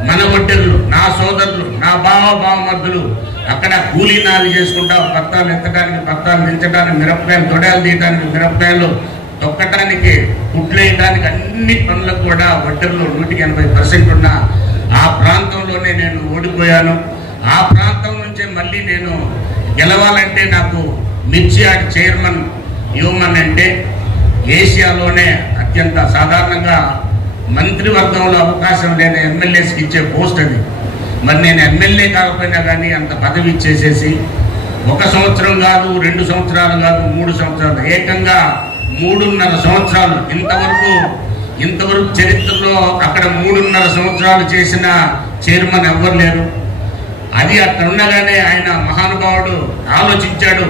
మన వడ్డెర్లు, నా సోదరులు, నా బావమర్దులు అక్కడ కూలీనాలు చేసుకుంటా పత్తాలు ఎత్తడానికి, పత్తాలు దించడానికి, మిరపకాయలు తొడాలు తీయడానికి, మిరపకాయలు తొక్కటానికి, కుట్లేయడానికి అన్ని పనులకు కూడా వడ్డెర్లు 100కి 80% ఉన్న ఆ ప్రాంతంలోనే నేను ఓడిపోయాను. ఆ ప్రాంతం నుంచే మళ్ళీ నేను గెలవాలంటే నాకు మిర్చి యార్డ్ చైర్మన్ ఇవ్వమని అంటే ఏషియాలోనే అత్యంత సాధారణంగా మంత్రివర్గంలో అవకాశం లేని ఎమ్మెల్యేస్కి ఇచ్చే పోస్ట్ అది. మరి నేను ఎమ్మెల్యే కాకపోయినా కానీ అంత పదవి ఇచ్చేసేసి 1 సంవత్సరం కాదు, 2 సంవత్సరాలు కాదు, 3 సంవత్సరాలు, ఏకంగా 3.5 సంవత్సరాలు. ఇంతవరకు చరిత్రలో అక్కడ 3.5 సంవత్సరాలు చేసిన చైర్మన్ ఎవ్వరు లేరు. అది అక్కడ ఉండగానే ఆయన మహానుభావుడు ఆలోచించాడు,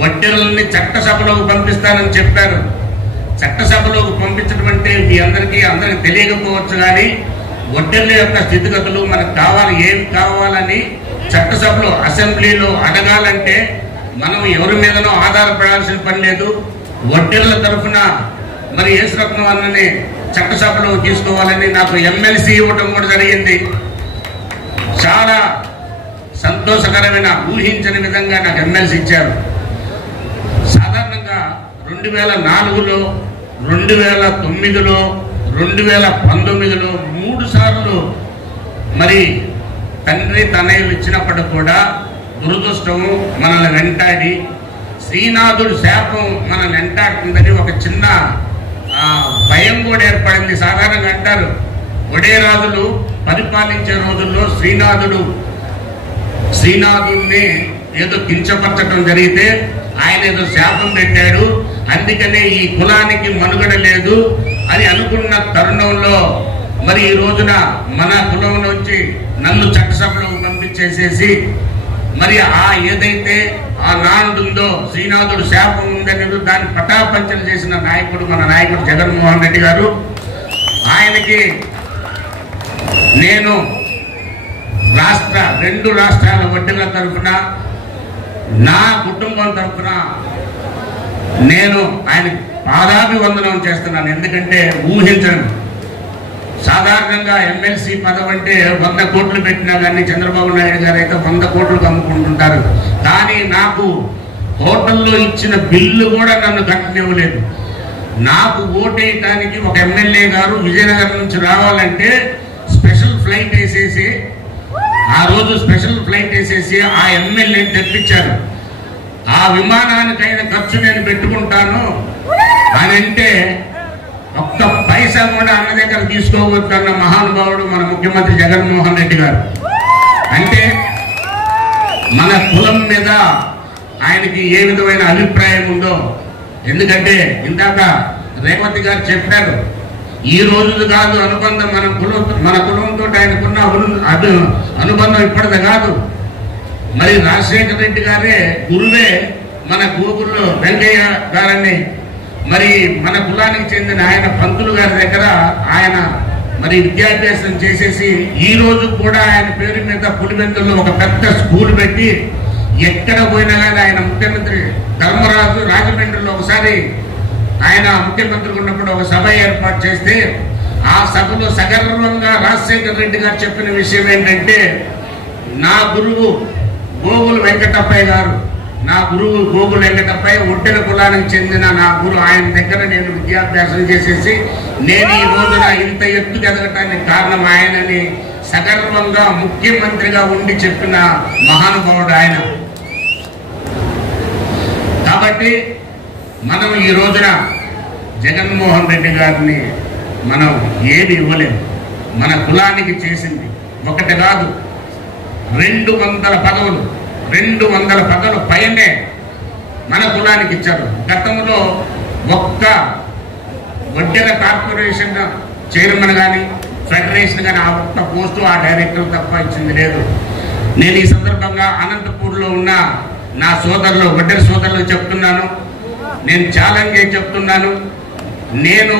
వడ్డెర్లని చట్టసభలోకి పంపిస్తానని చెప్పారు. చట్టసభలోకి పంపించడం అంటే మీ అందరికీ తెలియకపోవచ్చు, కానీ వడ్డెర్ల యొక్క స్థితిగతులు మనకు కావాలి, ఏం కావాలని చట్టసభలో అసెంబ్లీలో అడగాలంటే మనం ఎవరి మీదనో ఆధారపడాల్సిన పని లేదు. వడ్డెర్ల తరఫున మరి యేసురత్నం అన్నని చట్టసభలో తీసుకోవాలని నాకు ఎమ్మెల్సీ ఇవ్వడం కూడా జరిగింది. చాలా సంతోషకరమైన, ఊహించని విధంగా నాకు ఎమ్మెల్సీ ఇచ్చారు. సాధారణంగా 2004లో, 2009లో, 2019లో 3 సార్లు మరి తండ్రి తనయులు ఇచ్చినప్పటికి కూడా దురదృష్టం మనల్ని వెంటాడి, శ్రీనాథుడు శాపం మనల్ని వెంటాడుతుందని ఒక చిన్న భయం కూడా ఏర్పడింది. సాధారణంగా అంటారు, ఒడేరాజులు పరిపాలించే రోజుల్లో శ్రీనాథుడిని ఏదో కించపరచడం జరిగితే ఆయన ఏదో శాపం పెట్టాడు, అందుకనే ఈ కులానికి మనుగడ లేదు అని అనుకున్న తరుణంలో మరి ఈ రోజున మన కులం నుంచి నన్ను చట్టసభలో పంపించేసేసి మరి ఆ ఏదైతే ఆ నానుడు ఉందో శ్రీనాథుడు శాపం ఉందనేది దాన్ని పటాపంచలు చేసిన నాయకుడు మన నాయకుడు జగన్మోహన్ రెడ్డి గారు. ఆయనకి నేను రెండు రాష్ట్రాల వడ్డీల తరఫున నా కుటుంబం తరఫున నేను ఆయన పాదాభివందనం చేస్తున్నాను. ఎందుకంటే ఊహించను, సాధారణంగా ఎమ్మెల్సీ పదవి అంటే 100 కోట్లు పెట్టినా కానీ చంద్రబాబు నాయుడు గారు అయితే 100 కోట్లకు అమ్ముకుంటుంటారు. కానీ నాకు హోటల్లో ఇచ్చిన బిల్లు కూడా నన్ను కట్టనివ్వలేదు. నాకు ఓటేయటానికి ఒక ఎమ్మెల్యే గారు విజయనగరం నుంచి రావాలంటే స్పెషల్ ఫ్లైట్ వేసేసి ఆ ఎమ్మెల్యేని తెప్పించారు. ఆ విమానానికైన ఖర్చు నేను పెట్టుకుంటాను అని అంటే ఒక్క పైసా కూడా అన్న దగ్గర తీసుకోవద్దన్న మహానుభావుడు మన ముఖ్యమంత్రి జగన్మోహన్ రెడ్డి గారు. అంటే మన కులం మీద ఆయనకి ఏ విధమైన అభిప్రాయం ఉందో. ఎందుకంటే ఇందాక రేవతి గారు చెప్పారు, ఈ రోజుది కాదు అనుబంధం, మన కులంతో ఆయనకున్న అనుబంధం ఇప్పటిది కాదు. మరి రాజశేఖర రెడ్డి గారే గురువే మన గోగుల్లో వెంకయ్య గారని మరి మన కులానికి చెందిన ఆయన పంతులు గారి దగ్గర ఆయన మరి విద్యాభ్యాసం చేసేసి ఈ రోజు కూడా ఆయన పేరు మీద పులివెందుల్లో ఒక పెద్ద స్కూల్ పెట్టి ఎక్కడ పోయినా కానీ ఆయన ముఖ్యమంత్రి ధర్మరాజు రాజమండ్రిలో ఒకసారి ఆయన ముఖ్యమంత్రి ఉన్నప్పుడు ఒక సభ ఏర్పాటు చేస్తే ఆ సభలో సగర్వంగా రాజశేఖర రెడ్డి గారు చెప్పిన విషయం ఏంటంటే, నా గురువు గోగుల వెంకటప్పయ్య గారు, ఒడ్డెల కులానికి చెందిన నా గురువు, ఆయన దగ్గర నేను విద్యాభ్యాసం చేసేసి నేను ఈ రోజున ఇంత ఎత్తుకు ఎదగటానికి కారణం ఆయనని సగర్వంగా ముఖ్యమంత్రిగా ఉండి చెప్పిన మహానుభావుడు ఆయన. కాబట్టి మనం ఈ రోజున జగన్మోహన్ రెడ్డి గారిని మనం ఏమి ఇవ్వలేము. మన కులానికి చేసింది ఒకటి కాదు, 200 పదవులు పైనే మన కులానికి ఇచ్చారు. గతంలో ఒక్క వడ్డెర కార్పొరేషన్ చైర్మన్ కానీ ఫెడరేషన్ కానీ ఆ ఒక్క పోస్టు ఆ డైరెక్టర్ తప్ప ఇచ్చింది లేదు. నేను ఈ సందర్భంగా అనంతపూర్లో ఉన్న నా వడ్డెర సోదరులు చెప్తున్నాను, నేను ఛాలెంజ్ చేసి చెప్తున్నాను. నేను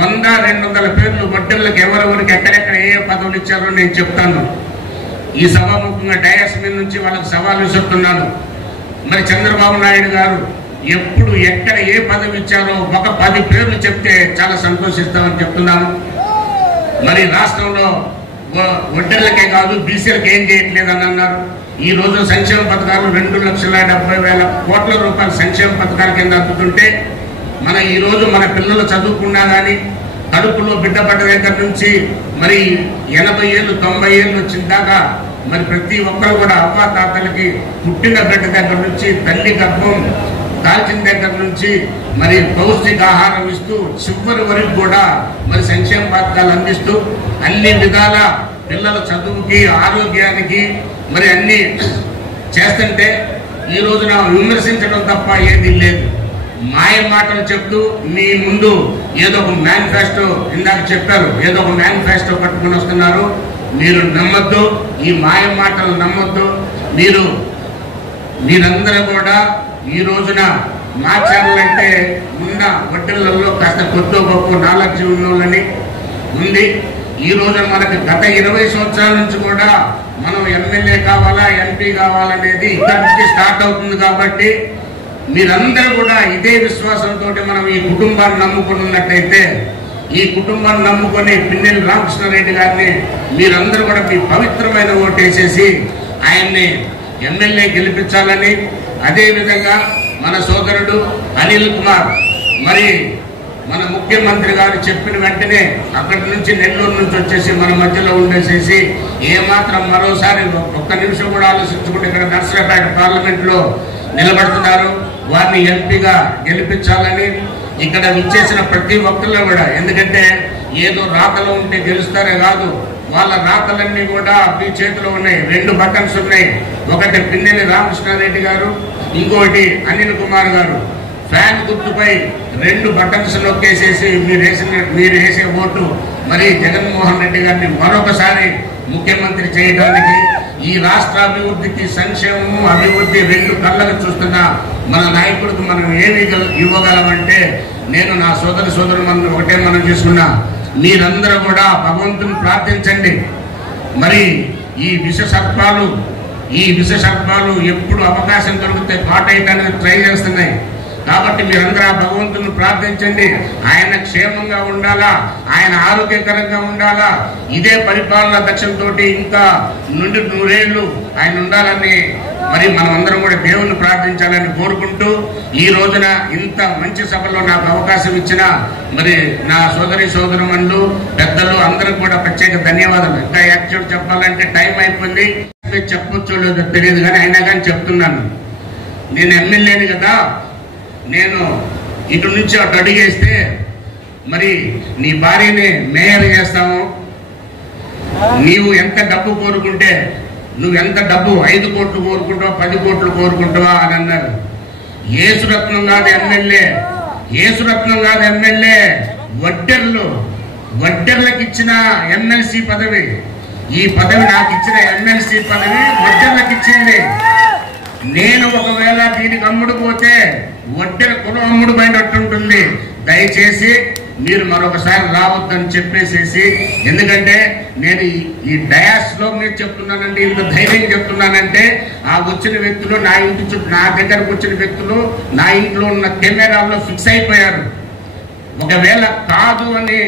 100-200 పేర్లు వడ్డెర్లకు ఎవరెవరికి ఎక్కడెక్కడ ఏ పదవులు ఇచ్చారో నేను చెప్తాను. ఈ సభాముఖంగా డయాస్ మీద నుంచి వాళ్ళకి సవాలు చెప్తున్నాను. మరి చంద్రబాబు నాయుడు గారు ఎప్పుడు ఎక్కడ ఏ పదవి ఇచ్చారో ఒక 10 పేర్లు చెప్తే చాలా సంతోషిస్తామని చెప్తున్నాను. మరి రాష్ట్రంలో వడ్డెర్లకే కాదు బీసీలకు ఏం చేయట్లేదని అన్నారు. ఈ రోజు సంక్షేమ పథకాలు 2,70,000 కోట్ల రూపాయల సంక్షేమ పథకాల కింద అందుతుంటే మన ఈ రోజు మన పిల్లలు చదువుకున్నా కానీ కడుపులో బిడ్డపడ్డ దగ్గర నుంచి మరి 80 ఏళ్ళు 90 ఏళ్ళు వచ్చిన దాకా మరి ప్రతి ఒక్కరు కూడా అవ్వాతాతలకి పుట్టిన బిడ్డ దగ్గర నుంచి తల్లి గర్భం దాల్చిన దగ్గర నుంచి మరి పౌష్టికాహారం ఇస్తూ చివరి వరకు కూడా మరి సంక్షేమ పథకాలు అందిస్తూ అన్ని విధాల పిల్లల చదువుకి ఆరోగ్యానికి మరి అన్ని చేస్తుంటే ఈ రోజున విమర్శించడం తప్ప ఏది లేదు. మాయ మాటలు చెప్తూ మీ ముందు ఏదో ఒక మేనిఫెస్టో, ఇందాక చెప్పారు ఏదో ఒక మేనిఫెస్టో పట్టుకుని వస్తున్నారు. మీరు నమ్మొద్దు, ఈ మాయ మాటలు నమ్మొద్దు. మీరందరూ కూడా ఈ రోజున మార్చాలంటే ఉన్న వడ్డీలలో కాస్త కొద్దో గొప్ప నాలెడ్జ్ ఉన్నోళ్ళని ఉంది. ఈ రోజున మనకు గత 20 సంవత్సరాల నుంచి కూడా మనం ఎమ్మెల్యే కావాలా ఎంపీ కావాలనేది ఇక్కడ నుంచి స్టార్ట్ అవుతుంది. కాబట్టి మీరందరూ కూడా ఇదే విశ్వాసంతో మనం ఈ కుటుంబాన్ని నమ్ముకుని ఉన్నట్టయితే, ఈ కుటుంబాన్ని నమ్ముకొని పిన్నెల్లి రామకృష్ణారెడ్డి గారిని మీరందరూ కూడా మీ పవిత్రమైన ఓటేసేసి ఆయన్ని ఎమ్మెల్యే గెలిపించాలని, అదేవిధంగా మన సోదరుడు అనిల్ కుమార్ మరి మన ముఖ్యమంత్రి గారు చెప్పిన వెంటనే అక్కడి నుంచి నెల్లూరు నుంచి వచ్చేసి మన మధ్యలో ఉండేసేసి ఏమాత్రం మరోసారి ఒక్క నిమిషం కూడా ఆలోచించుకుంటే ఇక్కడ నర్సరాపేట పార్లమెంట్లో నిలబడుతున్నారు. వారిని ఎంపీగా గెలిపించాలని ఇక్కడ విచ్చేసిన ప్రతి ఒక్కరిలో కూడా, ఎందుకంటే ఏదో రాతలో ఉంటే గెలుస్తారే కాదు, వాళ్ళ రాతలన్నీ కూడా మీ చేతిలో ఉన్నాయి. 2 బటన్స్ ఉన్నాయి. ఒకటి పిన్నెల్లి రామకృష్ణారెడ్డి గారు, ఇంకోటి అనిల్ కుమార్ గారు. ఫ్యాన్ గుర్తుపై 2 బటన్స్ నొక్కేసేసి మీరు వేసే ఓటు మరి జగన్మోహన్ రెడ్డి గారిని మరొకసారి ముఖ్యమంత్రి చేయడానికి ఈ రాష్ట్ర అభివృద్ధికి, సంక్షేమము అభివృద్ధి రెండు కళ్ళకు చూస్తున్న మన నాయకుడికి మనం ఏమి ఇవ్వగలమంటే, నేను నా సోదరు మనం ఒకటే మనం చేసుకున్నా, మీరందరూ కూడా భగవంతుని ప్రార్థించండి. మరి ఈ విష సర్పాలు ఎప్పుడు అవకాశం దొరికితే కాటేయడానికి ట్రై చేస్తున్నాయి. కాబట్టి మీరందరూ ఆ భగవంతుని ప్రార్థించండి. ఆయన క్షేమంగా ఉండాలా, ఆయన ఆరోగ్యకరంగా ఉండాలా, ఇదే పరిపాలన దక్షిణతో ఇంకా నుండి 100 ఏళ్ళు ఆయన ఉండాలని మరి మనం అందరం కూడా దేవుణ్ణి ప్రార్థించాలని కోరుకుంటూ, ఈ రోజున ఇంత మంచి సభలో నాకు అవకాశం ఇచ్చిన మరి నా సోదరుమణులు, పెద్దలు అందరూ కూడా ప్రత్యేక ధన్యవాదాలు. ఇంకా యాక్చువల్ చెప్పాలంటే టైం అయిపోయింది, చెప్పొచ్చో లేదో తెలియదు కానీ అయినా కానీ చెప్తున్నాను. నేను ఎమ్మెల్యేని కదా, నేను ఇటు నుంచి అటు అడిగేస్తే మరి నీ భార్యని మేయర్ చేస్తాము, నీవు ఎంత డబ్బు కోరుకుంటే, నువ్వు ఎంత డబ్బు 5 కోట్లు కోరుకుంటావా 10 కోట్లు కోరుకుంటావా అని అన్నారు. యేసురత్నం కాదు ఎమ్మెల్యే, వడ్డెర్లకు ఇచ్చిన ఎమ్మెల్సీ పదవి, ఈ పదవి నాకు ఇచ్చిన ఎమ్మెల్సీ పదవి వడ్డెర్లకు ఇచ్చింది. నేను ఒకవేళ దీనికి అమ్ముడు పోతే వడ్డెర కులం అమ్ముడు పోయినట్టుంటుంది. దయచేసి మీరు మరొకసారి రావద్దని చెప్పేసేసి, ఎందుకంటే నేను ఈ డయాస్ లో మీరు చెప్తున్నానంటే, ఇంత ధైర్యం చెప్తున్నానంటే, ఆ వచ్చిన వ్యక్తులు నా ఇంటి చుట్టూ, నా దగ్గరకు వచ్చిన వ్యక్తులు నా ఇంట్లో ఉన్న కెమెరాల్లో ఫిక్స్ అయిపోయారు. ఒకవేళ కాదు అని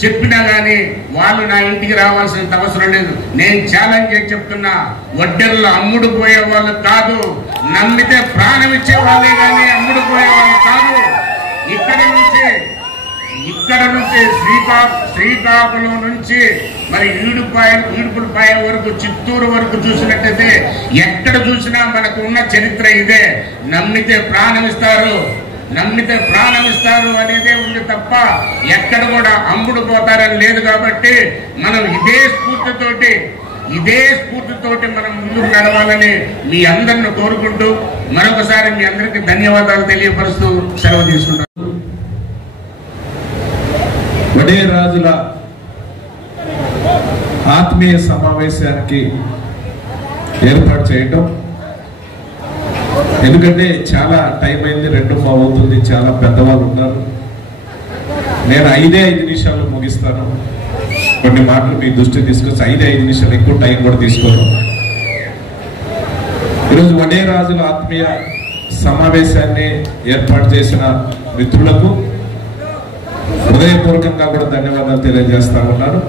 చెప్పినా గానీ వాళ్ళు నా ఇంటికి రావాల్సినంత అవసరం లేదు. నేను ఛాలెంజ్ చేసి చెప్తున్నా, వడ్డెర్లు అమ్ముడు పోయే వాళ్ళు కాదు, నమ్మితే ప్రాణం ఇచ్చే వాళ్ళే కానీ అమ్ముడు పోయే వాళ్ళు కాదు. ఇక్కడ నుంచి శ్రీకాకుళం నుంచి మరి ఈడుపులపాయ వరకు, చిత్తూరు వరకు చూసినట్టయితే ఎక్కడ చూసినా మనకు ఉన్న చరిత్ర ఇదే. నమ్మితే ప్రాణం ఇస్తారు అనేదే ఉంది తప్ప ఎక్కడ కూడా అమ్ముడు పోతారని లేదు. కాబట్టి మనం ఇదే స్ఫూర్తితోటి మనం ముందుకు నడవాలని మీ అందరిని కోరుకుంటూ మరొకసారి మీ అందరికీ ధన్యవాదాలు తెలియపరుస్తూ సెలవు తీసుకుంటాను. వడేరాజుల ఆత్మీయ సమావేశానికి ఏర్పాటు చేయటం, ఎందుకంటే చాలా టైం అయింది, 2 అవుతుంది, చాలా పెద్దవాళ్ళు ఉన్నారు. నేను 5 నిమిషాలు ముగిస్తాను. కొన్ని మాటలు మీ దృష్టి తీసుకొచ్చి 5 నిమిషాలు, ఎక్కువ టైం కూడా తీసుకోను. ఈరోజు వడేరాజుల ఆత్మీయ సమావేశాన్ని ఏర్పాటు చేసిన మిత్రులకు హృదయపూర్వకంగా కూడా ధన్యవాదాలు తెలియజేస్తా ఉన్నాను.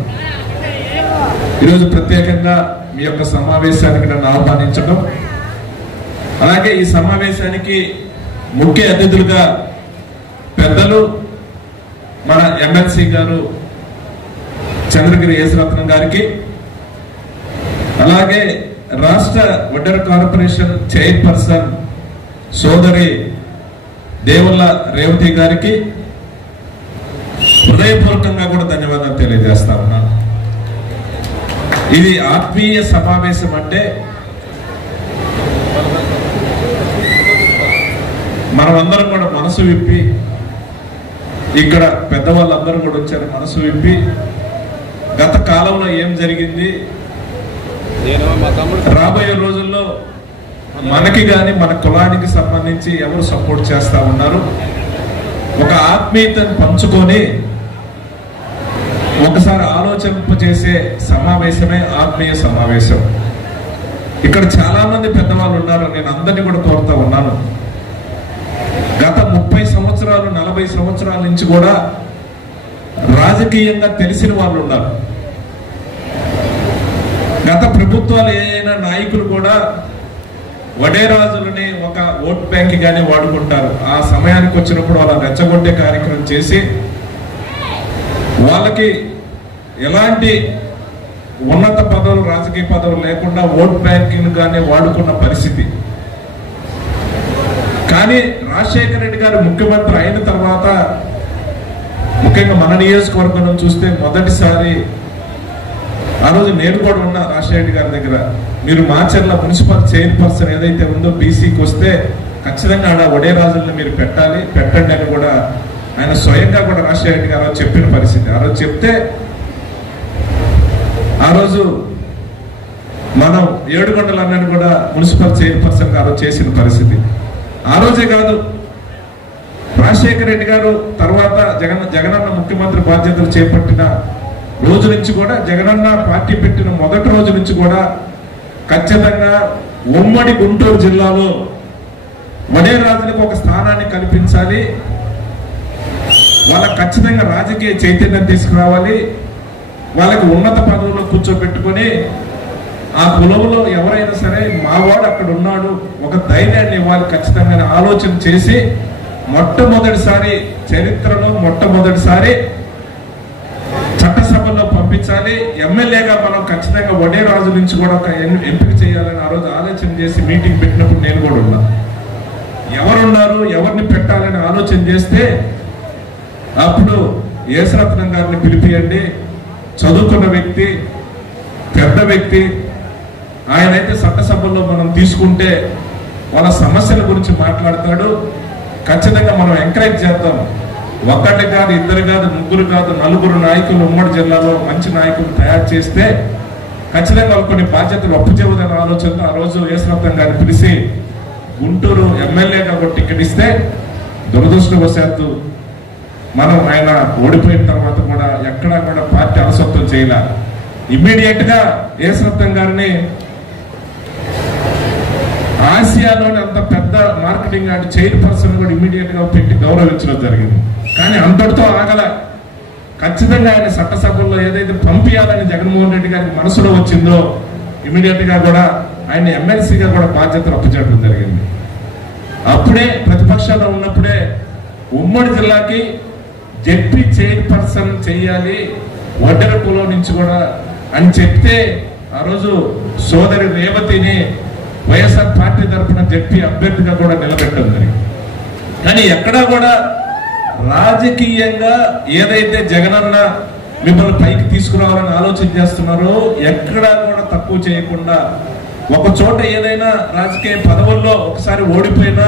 ఈరోజు ప్రత్యేకంగా మీ యొక్క సమావేశానికి నన్ను ఆహ్వానించడం, అలాగే ఈ సమావేశానికి ముఖ్య అతిథులుగా పెద్దలు మన ఎమ్మెల్సీ గారు చంద్రగిరి యేసురత్నం గారికి, అలాగే రాష్ట్ర వడ్డెర కార్పొరేషన్ చైర్పర్సన్ సోదరి దేవుళ్ళ రేవతి గారికి హృదయపూర్వకంగా కూడా ధన్యవాదాలు తెలియజేస్తా ఉన్నాను. ఇది ఆత్మీయ సమావేశం అంటే మనమందరం కూడా మనసు విప్పి, ఇక్కడ పెద్దవాళ్ళందరూ కూడా వచ్చారు, మనసు విప్పి గత కాలంలో ఏం జరిగింది, రాబోయే రోజుల్లో మనకి కానీ మన కులానికి సంబంధించి ఎవరు సపోర్ట్ చేస్తా ఉన్నారు, ఒక ఆత్మీయతను పంచుకొని ఒకసారి ఆలోచింపజేసే సమావేశమే ఆత్మీయ సమావేశం. ఇక్కడ చాలా మంది పెద్దవాళ్ళు ఉన్నారు, నేను అందరినీ కూడా కోరుతా ఉన్నాను. గత 30 సంవత్సరాలు 40 సంవత్సరాల నుంచి కూడా రాజకీయంగా తెలిసిన వాళ్ళు ఉన్నారు. గత ప్రభుత్వాలు ఏదైనా నాయకులు కూడా వడేరాజులని ఒక ఓట్ బ్యాంక్ గానీ వాడుకుంటారు. ఆ సమయానికి వచ్చినప్పుడు వాళ్ళ రెచ్చగొట్టే కార్యక్రమం చేసి వాళ్ళకి ఎలాంటి ఉన్నత పదవులు, రాజకీయ పదవులు లేకుండా ఓట్ బ్యాంకింగ్ గానీ వాడుకున్న పరిస్థితి. కానీ రాజశేఖర రెడ్డి గారు ముఖ్యమంత్రి అయిన తర్వాత, ముఖ్యంగా మన నియోజకవర్గం చూస్తే మొదటిసారి, ఆ రోజు నేను కూడా ఉన్నా రాజశేఖర రెడ్డి గారి దగ్గర, మీరు మాచర్ల మున్సిపల్ చైర్పర్సన్ ఏదైతే ఉందో బీసీకి వస్తే ఖచ్చితంగా ఆడ వడేరాజుల్ని మీరు పెట్టండి అని కూడా ఆయన స్వయంగా కూడా రాజశేఖర రెడ్డి గారు చెప్పిన పరిస్థితి. ఆ రోజు చెప్తే, ఆ రోజు మనం ఏడుగొండల అన్నని కూడా మున్సిపల్ చైర్పర్సన్ గారు చేసిన పరిస్థితి. ఆ రోజే కాదు, రాజశేఖర రెడ్డి గారు తర్వాత జగనన్న ముఖ్యమంత్రి బాధ్యతలు చేపట్టిన రోజు నుంచి కూడా, జగనన్న పార్టీ పెట్టిన మొదటి రోజు నుంచి కూడా ఖచ్చితంగా ఉమ్మడి గుంటూరు జిల్లాలో వడేరాజులకు ఒక స్థానాన్ని కల్పించాలి, వాళ్ళకి ఖచ్చితంగా రాజకీయ చైతన్యం తీసుకురావాలి, వాళ్ళకి ఉన్నత పదవుల్లో కూర్చోబెట్టుకొని ఆ కులంలో ఎవరైనా సరే మావాడు అక్కడ ఉన్నాడు ఒక ధైర్యాన్ని ఇవ్వాలి ఖచ్చితంగా ఆలోచన చేసి మొట్టమొదటిసారి చరిత్రలో మొట్టమొదటిసారి చట్టసభలో పంపించాలి. ఎమ్మెల్యేగా మనం ఖచ్చితంగా వడేరాజు నుంచి కూడా ఒక ఎంపిక చేయాలని ఆ రోజు ఆలోచన చేసి మీటింగ్ పెట్టినప్పుడు నేను కూడా ఉన్నా. ఎవరున్నారు, ఎవరిని పెట్టాలని ఆలోచన చేస్తే అప్పుడు యేసరత్నం గారిని పిలిపియండి, చదువుకున్న వ్యక్తి, పెద్ద వ్యక్తి, ఆయనైతే చట్టసభల్లో మనం తీసుకుంటే వాళ్ళ సమస్యల గురించి మాట్లాడతాడు, ఖచ్చితంగా మనం ఎంకరేజ్ చేద్దాం. ఒకటి కాదు, ఇద్దరు కాదు, ముగ్గురు కాదు, నలుగురు నాయకులు ఉమ్మడి జిల్లాలో మంచి నాయకులు తయారు చేస్తే ఖచ్చితంగా కొన్ని బాధ్యతలు అప్పుచెబుదన్న ఆలోచనతో ఆ రోజు యేసరత్నం గారిని పిలిచి గుంటూరు ఎమ్మెల్యేగా ఒక టికెట్ ఇస్తే దురదృష్టవశాత్తు మనం ఆయన ఓడిపోయిన తర్వాత కూడా ఎక్కడా కూడా పార్టీ అలసత్వం చేయాల. ఇమ్మీడియట్ గా యేసరత్నం గారిని ఆసియాలోని అంత పెద్ద మార్కెటింగ్ యార్డ్ చైర్పర్సన్ కూడా ఇమ్మీడియట్ గా పెట్టి గౌరవించడం జరిగింది. కానీ అంతటితో ఆగల, ఖచ్చితంగా ఆయన చట్టసభల్లో ఏదైతే పంపించాలని జగన్మోహన్ రెడ్డి గారికి మనసులో వచ్చిందో ఇమ్మీడియట్ గా కూడా ఆయన ఎమ్మెల్సీగా కూడా బాధ్యతలు అప్పచెప్పడం జరిగింది. అప్పుడే ప్రతిపక్షాల్లో ఉన్నప్పుడే ఉమ్మడి జిల్లాకి జెడ్పీ చైర్పర్సన్ చేయాలి వడ్డెర కులం నుంచి కూడా అని చెప్తే ఆ రోజు సోదరి రేవతిని వైఎస్ఆర్ పార్టీ తరఫున జెడ్పీ అభ్యర్థిగా కూడా నిలబెట్టడం జరిగింది. కానీ ఎక్కడా కూడా రాజకీయంగా ఏదైతే జగనన్న మిమ్మల్ని పైకి తీసుకురావాలని ఆలోచన చేస్తున్నారో ఎక్కడా కూడా తక్కువ చేయకుండా ఒక చోట ఏదైనా రాజకీయ పదవుల్లో ఒకసారి ఓడిపోయినా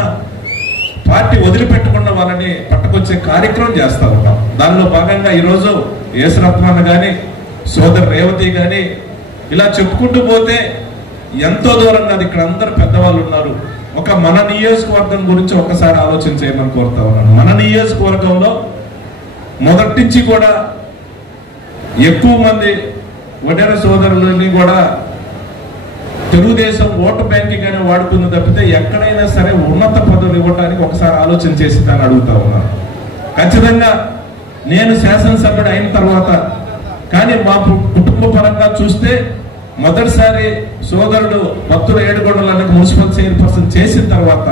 పార్టీ వదిలిపెట్టకుండా వాళ్ళని పట్టుకొచ్చే కార్యక్రమం చేస్తా ఉన్నాం. దానిలో భాగంగా ఈరోజు యేసరత్నాన్ని కానీ సోదరు రేవతి కానీ ఇలా చెప్పుకుంటూ పోతే ఎంతో దూరంగా అది ఇక్కడ అందరు పెద్దవాళ్ళు ఉన్నారు. ఒక మన నియోజకవర్గం గురించి ఒకసారి ఆలోచన చేయమని కోరుతా ఉన్నాను. మన నియోజకవర్గంలో మొదటి నుంచి కూడా ఎక్కువ మంది వడ్డెర సోదరులని కూడా తెలుగుదేశం ఓటు బ్యాంకింగ్ అని వాడుకున్న తప్పితే ఎక్కడైనా సరే ఉన్నత పదవులు ఇవ్వడానికి ఒకసారి ఆలోచన చేసిందని అడుగుతా ఉన్నాను. ఖచ్చితంగా నేను శాసనసభ్యుడు అయిన తర్వాత కానీ మా కుటుంబ పరంగా చూస్తే మొదటిసారి సోదరుడు భక్తుల ఏడుగొండలకు మున్సిపల్ చైర్పర్సన్ చేసిన తర్వాత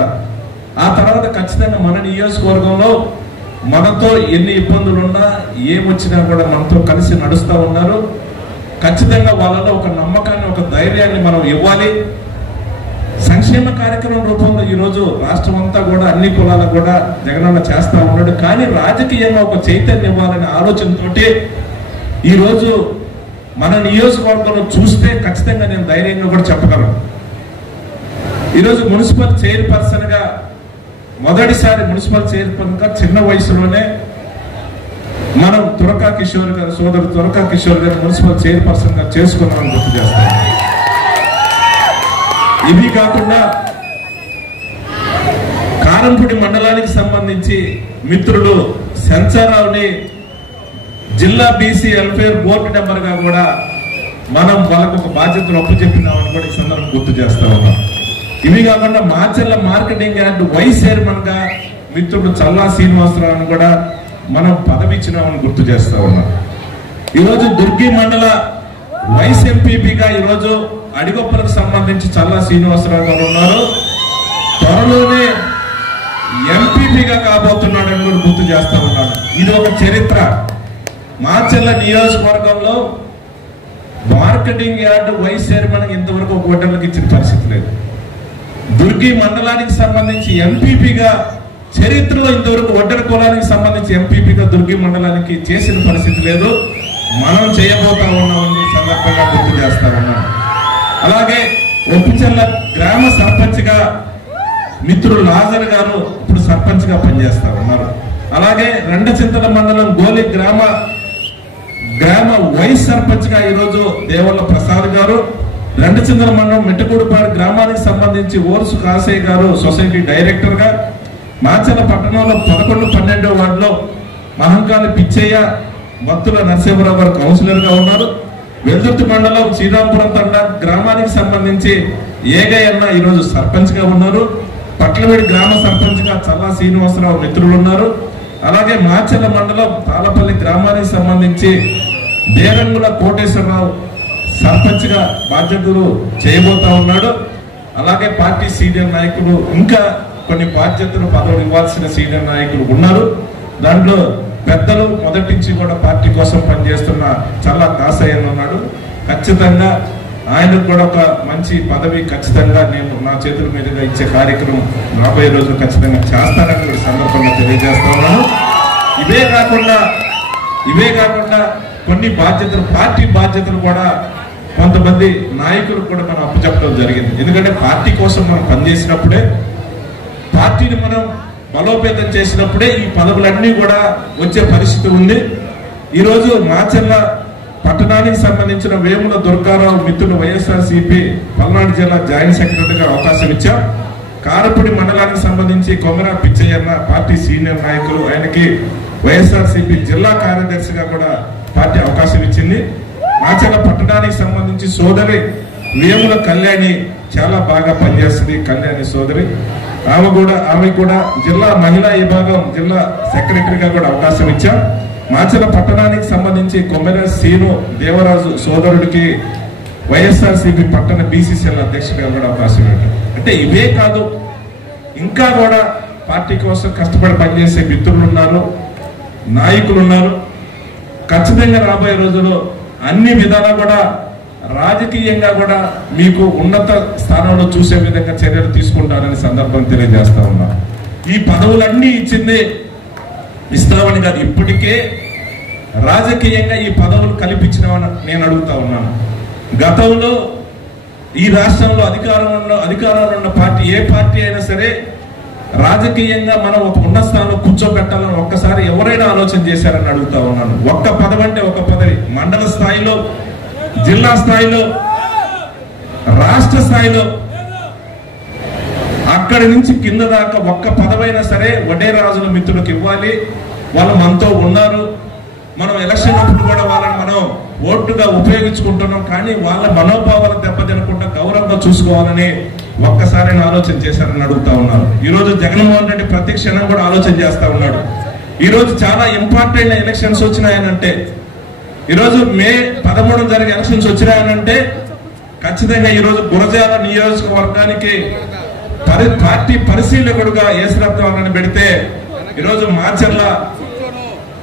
ఆ తర్వాత ఖచ్చితంగా మన నియోజకవర్గంలో మనతో ఎన్ని ఇబ్బందులున్నా ఏమొచ్చినా కూడా మనతో కలిసి నడుస్తూ ఉన్నారు. ఖచ్చితంగా వాళ్ళలో ఒక నమ్మకాన్ని, ఒక ధైర్యాన్ని మనం ఇవ్వాలి. సంక్షేమ కార్యక్రమం రూపంలో ఈరోజు రాష్ట్రం అంతా కూడా అన్ని కులాలకు కూడా జగనన్న చేస్తా ఉన్నాడు. కానీ రాజకీయంగా ఒక చైతన్యం ఇవ్వాలనే ఆలోచనతోటి ఈరోజు మన నియోజకవర్గంలో చూస్తే ఖచ్చితంగా నేను ధైర్యంగా కూడా చెప్పగలను. ఈరోజు మున్సిపల్ చైర్పర్సన్ గా మొదటిసారి మున్సిపల్ చైర్పర్సన్ గా చిన్న వయసులోనే మనం తురకా కిషోర్ గారు, సోదరు తురకా కిషోర్ గారు మున్సిపల్ చైర్పర్సన్ గా చేసుకున్నామని గుర్తు చేస్తాం. ఇవి కాకుండా కారంపూడి మండలానికి సంబంధించి మిత్రులు సెన్సారావుని జిల్లా బీసీ వెల్ఫేర్ బోర్డు నెంబర్ గా కూడా మనం వాళ్ళకు ఒక బాధ్యతలు అప్పచెప్పినామని కూడా ఈ సందర్భం గుర్తు చేస్తా ఉన్నాం. ఇవి కాకుండా Macherla marketing yard vice chairman గా మిత్రుడు చల్లా శ్రీనివాసరావుని కూడా మనం పదవి ఇచ్చినామని గుర్తు చేస్తా ఉన్నాం. ఈరోజు దుర్గి మండల వైస్ ఎంపీపీగా ఈరోజు అడిగొప్పలకు సంబంధించి చల్లా శ్రీనివాసరావు గారు ఉన్నారు. త్వరలోనే ఎంపీపీగా కాబోతున్నాడని కూడా గుర్తు చేస్తా ఉన్నాను. ఇది ఒక చరిత్ర. మాచర్ల నియోజకవర్గంలో మార్కెటింగ్ యార్డ్ వైస్ చైర్మన్ ఇంతవరకు ఒక వడ్డర్లకు ఇచ్చిన పరిస్థితి లేదు. దుర్గి మండలానికి సంబంధించి ఎంపీపీగా చరిత్రలో ఇంతవరకు వడ్డెర కులానికి సంబంధించి ఎంపీపీగా దుర్గి మండలానికి చేసిన పరిస్థితి లేదు. మనం చేయబోతా ఉన్నామని సందర్భంగా గుర్తు చేస్తా ఉన్నాం. అలాగే ఒప్పిచెర్ల గ్రామ సర్పంచ్ గా మిత్రుడు లాజర్ గారు ఇప్పుడు సర్పంచ్ గా పనిచేస్తా ఉన్నారు. అలాగే రెండచింతల మండలం గోలి గ్రామ వైస్ సర్పంచ్ గా ఈరోజు దేవల్ల ప్రసాద్ గారు, రెండచింతల మండలం మిట్టకూడిపాడు గ్రామానికి సంబంధించి ఓర్సు కాసయ్య గారు సొసైటీ డైరెక్టర్ గా, మాచర్ల పట్టణంలో 11-12 వార్డులో మహంకాళి పిచ్చయ్య, మత్తుల నరసింహరావు గారు కౌన్సిలర్ గా ఉన్నారు. వెల్దుర్తి మండలం శ్రీరాంపురం తండ గ్రామానికి సంబంధించి ఏగయ్యన్న ఈరోజు సర్పంచ్ గా ఉన్నారు. పట్లవేడి గ్రామ సర్పంచ్ గా చల్లా శ్రీనివాసరావు మిత్రులు ఉన్నారు. అలాగే మాచర్ల మండలం తాళపల్లి గ్రామానికి సంబంధించి దేరంగుల కోటేశ్వరరావు సర్పంచ్ గా బాధ్యతలు చేయబోతా ఉన్నాడు. అలాగే పార్టీ సీనియర్ నాయకులు ఇంకా కొన్ని బాధ్యతలు పదవులు ఇవ్వాల్సిన సీనియర్ నాయకులు ఉన్నారు. దాంట్లో పెద్దలు మొదటి నుంచి కూడా పార్టీ కోసం పనిచేస్తున్న చల్లా కాసయ్య ఉన్నాడు. ఖచ్చితంగా ఆయనకు కూడా ఒక మంచి పదవి ఖచ్చితంగా నేను నా చేతుల మీదుగా ఇచ్చే కార్యక్రమం రాబోయే రోజులు ఖచ్చితంగా చేస్తానని ఈ సందర్భంగా తెలియజేస్తా ఉన్నాను. ఇవే కాకుండా కొన్ని బాధ్యతలు, పార్టీ బాధ్యతలు కూడా కొంతమంది నాయకులు కూడా మనం అప్పచెప్పడం జరిగింది. ఎందుకంటే పార్టీ కోసం మనం పనిచేసినప్పుడే, పార్టీని మనం బలోపేతం చేసినప్పుడే ఈ పదవులన్నీ కూడా వచ్చే పరిస్థితి ఉంది. ఈరోజు మాచర్ల పట్టణానికి సంబంధించిన వేముల దుర్గారావు మిత్రులు వైఎస్ఆర్సీపీ పల్నాడు జిల్లా జాయింట్ సెక్రటరీగా అవకాశం ఇచ్చాం. కారపూడి మండలానికి సంబంధించి కొమరా పిచ్చయ్యన్న పార్టీ సీనియర్ నాయకులు, ఆయనకి వైఎస్ఆర్సీపీ జిల్లా కార్యదర్శిగా కూడా పార్టీ అవకాశం ఇచ్చింది. మాచర్ల పట్టణానికి సంబంధించి సోదరి వేముల కళ్యాణి చాలా బాగా పనిచేస్తుంది. కళ్యాణి సోదరి, ఆమె కూడా జిల్లా మహిళా విభాగం జిల్లా సెక్రటరీగా కూడా అవకాశం ఇచ్చాం. మాచర్ల పట్టణానికి సంబంధించి కొమ్మెర సీను దేవరాజు సోదరుడికి వైఎస్ఆర్సీపీ పట్టణ బీసీసీఎల్ అధ్యక్షుడిగా కూడా అవకాశం ఇవ్వడం. అంటే ఇవే కాదు, ఇంకా కూడా పార్టీ కోసం కష్టపడి పనిచేసే మిత్రులు ఉన్నారు, నాయకులు ఉన్నారు. ఖచ్చితంగా రాబోయే రోజుల్లో అన్ని విధాలా కూడా రాజకీయంగా కూడా మీకు ఉన్నత స్థానంలో చూసే విధంగా చర్యలు తీసుకుంటారని సందర్భం తెలియజేస్తా ఉన్నా. ఈ పదవులన్నీ ఇస్తామని కాదు, ఇప్పటికే రాజకీయంగా ఈ పదవులు కల్పించినామని నేను అడుగుతా ఉన్నాను. గతంలో ఈ రాష్ట్రంలో అధికారంలో ఉన్న పార్టీ, ఏ పార్టీ అయినా సరే రాజకీయంగా మనం ఒక ఉన్న స్థానంలో కూర్చోబెట్టాలని ఒక్కసారి ఎవరైనా ఆలోచన చేశారని అడుగుతా ఉన్నాను. ఒక్క పదవి అంటే ఒక పదవి, మండల స్థాయిలో, జిల్లా స్థాయిలో, రాష్ట్ర స్థాయిలో, అక్కడి నుంచి కింద దాకా ఒక్క పదవైనా సరే వడ్డేరాజుల మిత్రులకు ఇవ్వాలి. వాళ్ళు మనతో ఉన్నారు. మనం ఎలక్షన్ అప్పుడు కూడా వాళ్ళని మనం ఓటుగా ఉపయోగించుకుంటున్నాం. కానీ వాళ్ళ మనోభావాలు దెబ్బతినకుండా గౌరవంగా చూసుకోవాలని ఒక్కసారి ఆలోచన చేశారని అడుగుతా ఉన్నారు. ఈరోజు జగన్మోహన్ రెడ్డి ప్రతి క్షణం కూడా ఆలోచన చేస్తా ఉన్నాడు. ఈరోజు చాలా ఇంపార్టెంట్ ఎలక్షన్స్ వచ్చినాయనంటే, ఈరోజు మే 13 జరిగే ఎలక్షన్స్ వచ్చినాయనంటే ఖచ్చితంగా ఈరోజు గురజాల నియోజకవర్గానికి పార్టీ పరిశీలకుడుగా ఏసరత్నాన్ని పెడితే, ఈరోజు మాచర్ల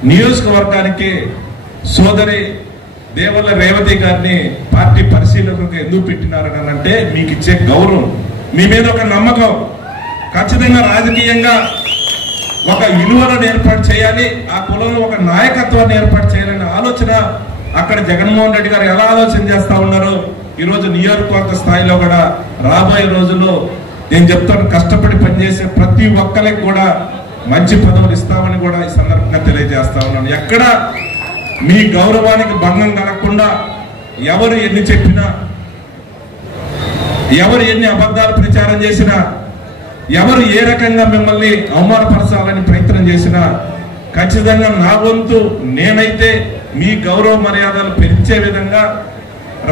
నియోజకవర్గానికి సోదరి దేవల్ల రేవతి గారిని పార్టీ పరిశీలకులకు ఎందుకు పెట్టినారని అంటే మీకు ఇచ్చే గౌరవం, మీ మీద ఒక నమ్మకం. ఖచ్చితంగా రాజకీయంగా ఒక విలువలను ఏర్పాటు చేయాలి, ఆ కులంలో ఒక నాయకత్వాన్ని ఏర్పాటు చేయాలనే ఆలోచన అక్కడ జగన్మోహన్ రెడ్డి గారు ఎలా ఆలోచన చేస్తా ఉన్నారో ఈరోజు నియోజకవర్గ స్థాయిలో కూడా రాబోయే రోజుల్లో నేను చెప్తాను, కష్టపడి పనిచేసే ప్రతి ఒక్కరికి కూడా మంచి పదవులు ఇస్తామని కూడా ఈ సందర్భంగా తెలియజేస్తా ఉన్నాను. ఎక్కడ మీ గౌరవానికి భంగం కలగకుండా ఎవరు ఎన్ని చెప్పినా, ఎవరు ఎన్ని అబద్ధాలు ప్రచారం చేసినా, ఎవరు ఏ రకంగా మిమ్మల్ని అవమానపరచాలని ప్రయత్నం చేసినా ఖచ్చితంగా నా వంతు నేనైతే మీ గౌరవ మర్యాదలు పెంచే విధంగా,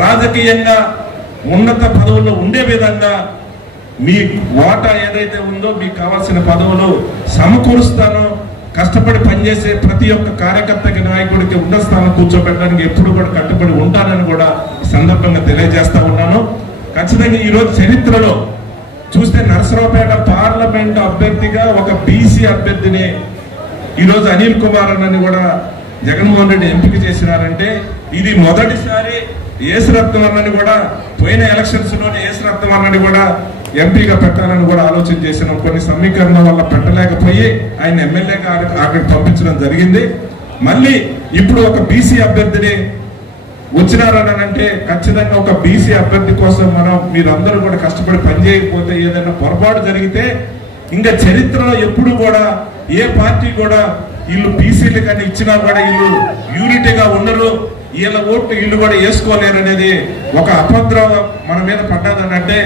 రాజకీయంగా ఉన్నత పదవుల్లో ఉండే విధంగా మీ వాటా ఏదైతే ఉందో మీకు కావాల్సిన పదవులు సమకూరుస్తానో, కష్టపడి పనిచేసే ప్రతి ఒక్క కార్యకర్తకి, నాయకుడికి ఉన్నత స్థానం కూర్చోబెట్టడానికి ఎప్పుడు కూడా కట్టుబడి ఉంటానని కూడా ఈ సందర్భంగా తెలియజేస్తా ఉన్నాను. ఖచ్చితంగా ఈరోజు చరిత్రలో చూస్తే నరసరావుపేట పార్లమెంట్ అభ్యర్థిగా ఒక బీసీ అభ్యర్థిని ఈరోజు అనిల్ కుమార్ అని కూడా జగన్మోహన్ రెడ్డి ఎంపిక చేసినారంటే ఇది మొదటిసారి. ఏసరత్నం అన్నని కూడా పోయిన ఎలక్షన్స్ లోనే ఏసరత్నం అన్నని కూడా ఎంపీగా పెట్టాలని కూడా ఆలోచన చేసినాం. కొన్ని సమీకరణం వల్ల పెట్టలేకపోయి ఆయన ఎమ్మెల్యేగా అక్కడికి పంపించడం జరిగింది. మళ్ళీ ఇప్పుడు ఒక బీసీ అభ్యర్థిని వచ్చినారని అంటే ఖచ్చితంగా ఒక బీసీ అభ్యర్థి కోసం మీరందరూ కూడా కష్టపడి పనిచేయకపోతే, ఏదైనా పొరపాటు జరిగితే ఇంకా చరిత్రలో ఎప్పుడు కూడా ఏ పార్టీ కూడా వీళ్ళు బీసీలు కానీ ఇచ్చినా కూడా వీళ్ళు యూనిటీగా ఉండరు, వీళ్ళ ఓట్లు వీళ్ళు కూడా వేసుకోలేరు అనేది ఒక అపద్రవం మన మీద పడ్డదనంటే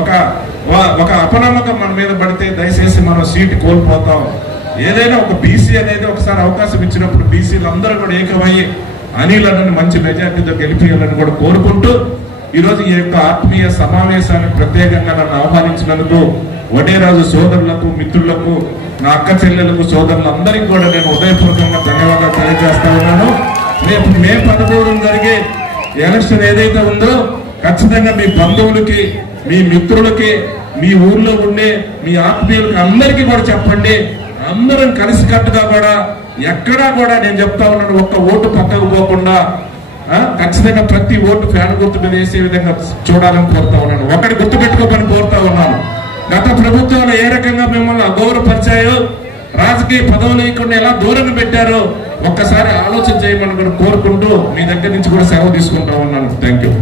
ఒక అపనమ్మకం మన మీద పడితే దయచేసి మనం సీటు కోల్పోతాం. ఏదైనా ఒక బీసీ అనేది ఒకసారి అవకాశం ఇచ్చినప్పుడు బీసీలు అందరూ కూడా ఏకమయ్యి అనిలను మంచి మెజార్టీతో గెలిపించాలని కూడా కోరుకుంటూ ఈరోజు ఈ యొక్క ఆత్మీయ సమావేశానికి ప్రత్యేకంగా నన్ను ఆహ్వానించినందుకు వడేరాజు సోదరులకు, మిత్రులకు, నా అక్క చెల్లెలకు, సోదరులందరికీ కూడా నేను హృదయపూర్వకంగా ధన్యవాదాలు తెలియజేస్తా ఉన్నాను. రేపు మే 13 జరిగే ఎలక్షన్ ఏదైతే ఉందో ఖచ్చితంగా మీ బంధువులకి, మీ మిత్రులకి, మీ ఊర్లో ఉండే మీ ఆత్మీయులకి అందరికీ కూడా చెప్పండి. అందరం కలిసికట్టుగా కూడా ఎక్కడా కూడా నేను చెప్తా ఉన్నాను, ఒక్క ఓటు పక్కకు పోకుండా ఖచ్చితంగా ప్రతి ఓటు ఫ్యాన్ గుర్తు మీద వేసే విధంగా చూడాలని కోరుతా ఉన్నాను. ఒకటి గుర్తుపెట్టుకోమని కోరుతా ఉన్నాను. గత ప్రభుత్వాలు ఏ రకంగా మిమ్మల్ని అగౌరవపరిచాయో, రాజకీయ పదవులు లేకుండా ఎలా దూరంగా పెట్టారో ఒక్కసారి ఆలోచన చేయమని కూడా కోరుకుంటూ మీ దగ్గర నుంచి కూడా సెలవు తీసుకుంటా ఉన్నాను. Thank you.